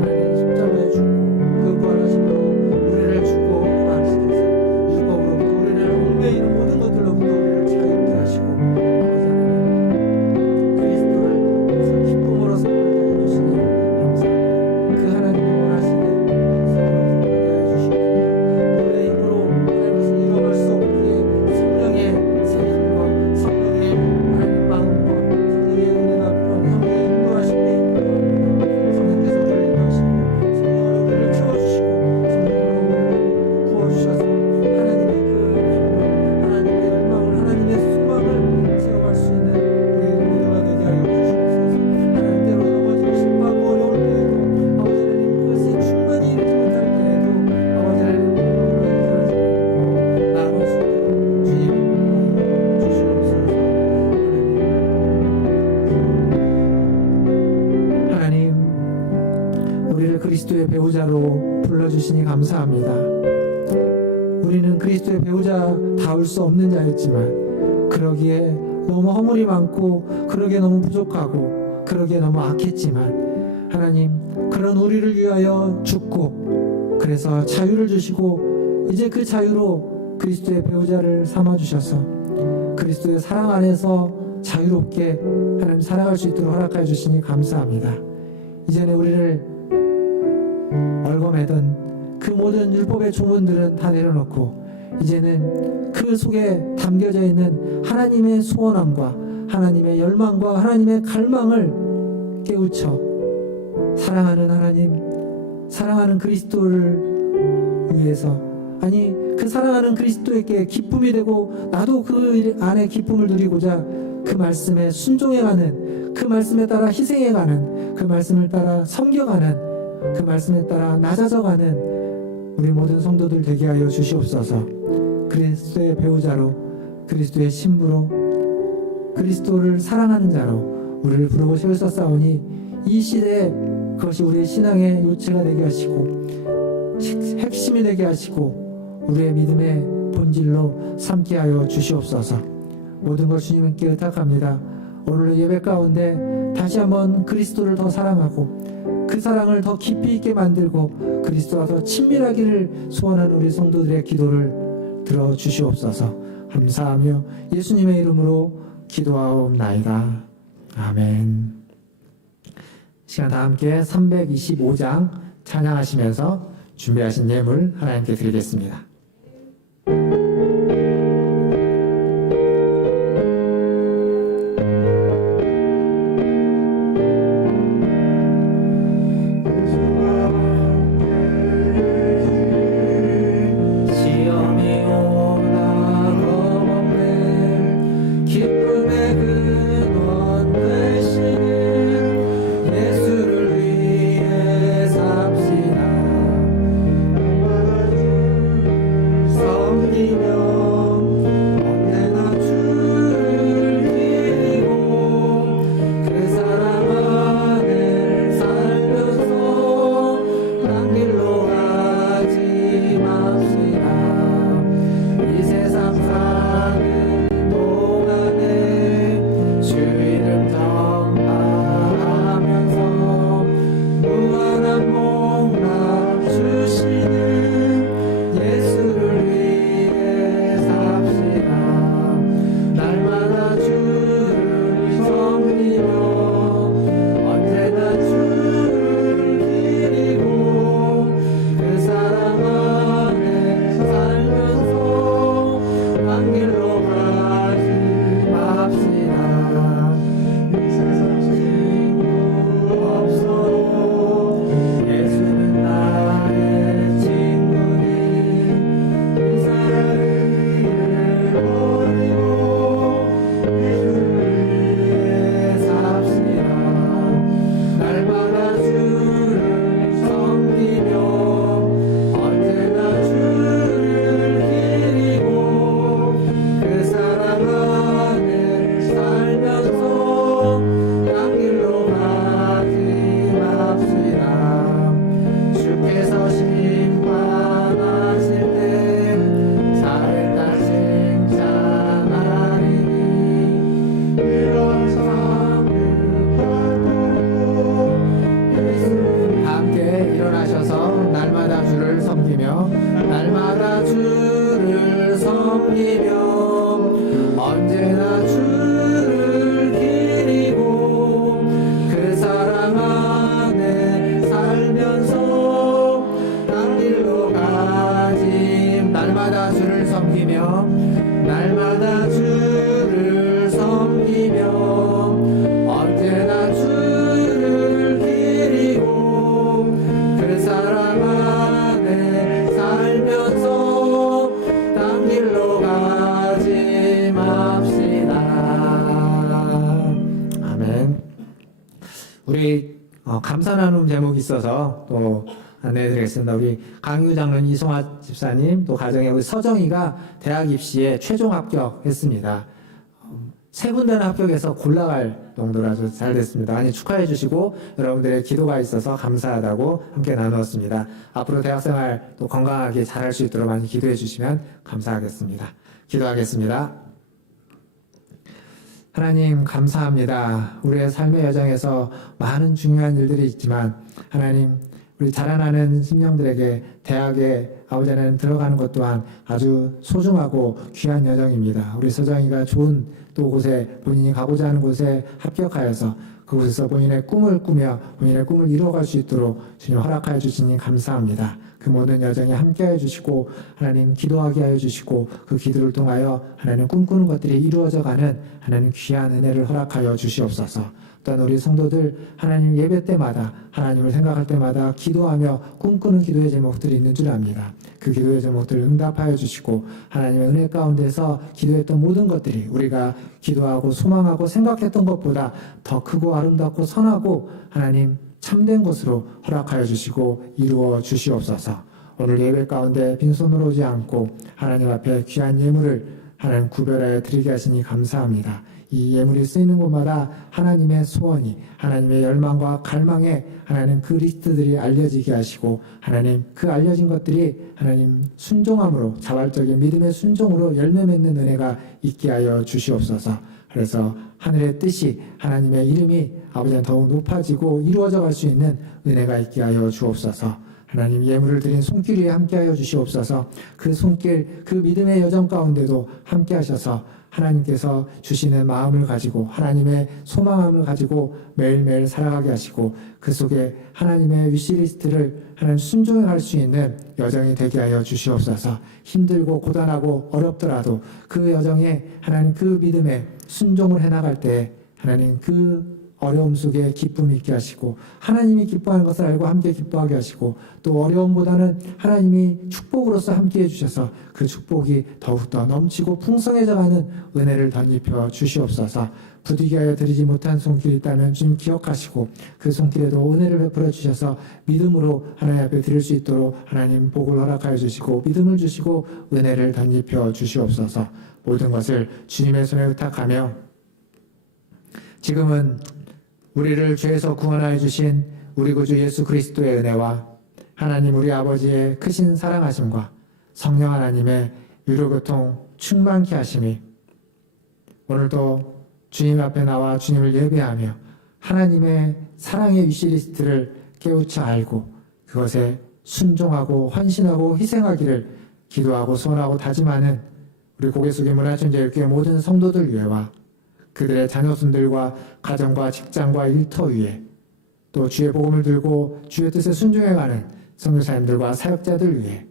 하나님의 십자가에 죽고 그 부활하심으로 우리를 죽고 부활시켜서 율법으로부터 우리를 얽매이는 모든 것들로부터 우리를 자유케 하시고, 그리스도를 기쁨으로 살게 해주시니 감사합니다. 그 하나님이 원하시는 삶을 살게 해주시고, 우리의 힘으로 하나님 것을 이뤄갈 수 없기에 성령의 새 힘과 성령의 하나님 마음과 성령의 은혜가 필요한, 성령의 인도하심이 필요합니다. 성령께서 우리를 인도하시고 성령으로 우리를 채워주시고 성령으로 우리를 부어주셔서 하나님의 그 열망, 하나님의 열망을, 하나님의 소망을 세워갈 수 있는 우리 모두가 되게 하여 주시옵소서. 하나님, 때로 아버지를 심판하고 어려울 때에도, 아버지 하나님 그것이 충분히 이루지 못할 때에도 아버지 하나님 나아갈 수 있도록 주님 주시옵소서. 하나님, 우리를 그리스도의 배우자로 불러주시니 감사합니다. 우리는 그리스도의 배우자다울 수 없는 자였지만, 그러기에 너무 허물이 많고, 그러기에 너무 부족하고, 그러기에 너무 악했지만, 하나님, 그런 우리를 위하여 죽고, 그래서 자유를 주시고, 이제 그 자유로 그리스도의 배우자를 삼아주셔서 그리스도의 사랑 안에서 자유롭게 하나님 살아갈 수 있도록 허락하여 주시니 감사합니다. 이전에 우리를 얽어매던 그 모든 율법의 조문들은 다 내려놓고, 이제는 그 속에 담겨져 있는 하나님의 소원함과 하나님의 열망과 하나님의 갈망을 깨우쳐 사랑하는 하나님, 사랑하는 그리스도를 위해서, 아니 그 사랑하는 그리스도에게 기쁨이 되고 나도 그 안에 기쁨을 누리고자 그 말씀에 순종해가는, 그 말씀에 따라 희생해가는, 그 말씀을 따라 섬겨가는, 그 말씀에 따라 낮아져가는 우리 모든 성도들 되게 하여 주시옵소서. 그리스도의 배우자로, 그리스도의 신부로, 그리스도를 사랑하는 자로 우리를 부르고 세우셨사오니, 이 시대에 그것이 우리의 신앙의 요체가 되게 하시고 핵심이 되게 하시고 우리의 믿음의 본질로 삼게 하여 주시옵소서. 모든 것 주님께 의탁합니다. 오늘 예배 가운데 다시 한번 그리스도를 더 사랑하고 그 사랑을 더 깊이 있게 만들고 그리스도와 더 친밀하기를 소원하는 우리 성도들의 기도를 들어주시옵소서. 감사하며 예수님의 이름으로 기도하옵나이다. 아멘. 시간 다 함께 325장 찬양하시면서 준비하신 예물 하나님께 드리겠습니다. 시험이 오나 겁없네 기쁨의 근원 되시는 예수를 위해 삽시다. 섬기며 언제나 주를 기리고 그 사랑 안에 살면서 딴 길로 가지 맙시다. 이 세상 사는 동안에 주 이름 전파하면서 무한한 복락 주시는 예수를 위해 삽시다. 날마다 주를 섬기며 언제나 주를 기리고 그 사랑 안에 살면서 딴 길로 가지 맙시다. 이 세상 친구 없어도 예수는 나의 친구니 그 사랑을 버리고 예수를 위해 삽시다. 날마다 주를 섬기며 언제나 주를 기리고 그 사랑 안에 살면서 딴 길로 가지 맙시다. 주께서 심판하실 때 살다 칭찬하리니 이런 삶을 바꾸고 함께 일어나셔서 날마다 주를 섬기며 날마다 주를 섬기며 언제나 주를 기리고 그 사랑 안에 살면서 딴 길로 가지 날마다 주를 섬기며 날마다 주를 섬기며 언제나 주를 기리고 그 사랑 안에 살면서 딴 길로 가지 맙시다. 아멘. 우리 감사 나눔 제목이 있어서 또 안내해드리겠습니다. 우리 강유 장로님, 이송아 집사님, 또 가정에 우리 서정이가 대학 입시에 최종 합격했습니다. 세 군데나 합격해서 골라갈 정도라서 잘 됐습니다. 많이 축하해 주시고 여러분들의 기도가 있어서 감사하다고 함께 나누었습니다. 앞으로 대학생활 또 건강하게 잘할 수 있도록 많이 기도해 주시면 감사하겠습니다. 기도하겠습니다. 하나님 감사합니다. 우리의 삶의 여정에서 많은 중요한 일들이 있지만 하나님 우리 자라나는 심령들에게 대학에 아버지 하나님 들어가는 것 또한 아주 소중하고 귀한 여정입니다. 우리 서정이가 좋은 또 곳에 본인이 가고자 하는 곳에 합격하여서 그곳에서 본인의 꿈을 꾸며 본인의 꿈을 이루어갈 수 있도록 주님 허락하여 주시니 감사합니다. 그 모든 여정에 함께하여 주시고 하나님 기도하게 하여 주시고 그 기도를 통하여 하나님 꿈꾸는 것들이 이루어져가는 하나님 귀한 은혜를 허락하여 주시옵소서. 또한 우리 성도들 하나님 예배 때마다 하나님을 생각할 때마다 기도하며 꿈꾸는 기도의 제목들이 있는 줄 압니다. 그 기도의 제목들을 응답하여 주시고 하나님의 은혜 가운데서 기도했던 모든 것들이 우리가 기도하고 소망하고 생각했던 것보다 더 크고 아름답고 선하고 하나님 참된 것으로 허락하여 주시고 이루어 주시옵소서. 오늘 예배 가운데 빈손으로 오지 않고 하나님 앞에 귀한 예물을 하나님 구별하여 드리게 하시니 감사합니다. 이 예물이 쓰이는 곳마다 하나님의 소원이, 하나님의 열망과 갈망에 하나님 그 리스트들이 알려지게 하시고, 하나님 그 알려진 것들이 하나님 순종함으로, 자발적인 믿음의 순종으로 열매 맺는 은혜가 있게 하여 주시옵소서. 그래서 하늘의 뜻이, 하나님의 이름이 아버지는 더욱 높아지고 이루어져 갈 수 있는 은혜가 있게 하여 주옵소서. 하나님 예물을 드린 손길 위에 함께 하여 주시옵소서. 그 손길, 그 믿음의 여정 가운데도 함께 하셔서 하나님께서 주시는 마음을 가지고, 하나님의 소망함을 가지고 매일매일 살아가게 하시고, 그 속에 하나님의 위시리스트를 하나님 순종할 수 있는 여정이 되게 하여 주시옵소서. 힘들고 고단하고 어렵더라도 그 여정에 하나님 그 믿음에 순종을 해나갈 때 하나님 그 어려움 속에 기쁨이 있게 하시고, 하나님이 기뻐하는 것을 알고 함께 기뻐하게 하시고, 또 어려움보다는 하나님이 축복으로서 함께 해주셔서 그 축복이 더욱더 넘치고 풍성해져가는 은혜를 덧입혀 주시옵소서. 부디게 하여 드리지 못한 손길이 있다면 주님 기억하시고 그 손길에도 은혜를 베풀어 주셔서 믿음으로 하나님 앞에 드릴 수 있도록 하나님 복을 허락하여 주시고 믿음을 주시고 은혜를 덧입혀 주시옵소서. 모든 것을 주님의 손에 의탁하며, 지금은 우리를 죄에서 구원하여 주신 우리 구주 예수 그리스도의 은혜와 하나님 우리 아버지의 크신 사랑하심과 성령 하나님의 위로교통 충만케 하심이 오늘도 주님 앞에 나와 주님을 예배하며 하나님의 사랑의 위시리스트를 깨우쳐 알고 그것에 순종하고 헌신하고 희생하기를 기도하고 소원하고 다짐하는 우리 고개 숙인 문화천재일교회 모든 성도들 위해와 그들의 자녀손들과 가정과 직장과 일터 위에, 또 주의 복음을 들고 주의 뜻에 순종해가는 선교사님들과 사역자들 위해,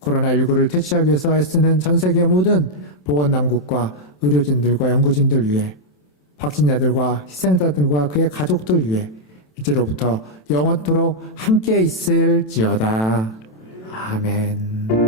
코로나19를 퇴치하기 위해서 애쓰는 전 세계 모든 보건당국과 의료진들과 연구진들 위해, 확진자들과 희생자들과 그의 가족들 위해 이제로부터 영원토록 함께 있을지어다. 아멘.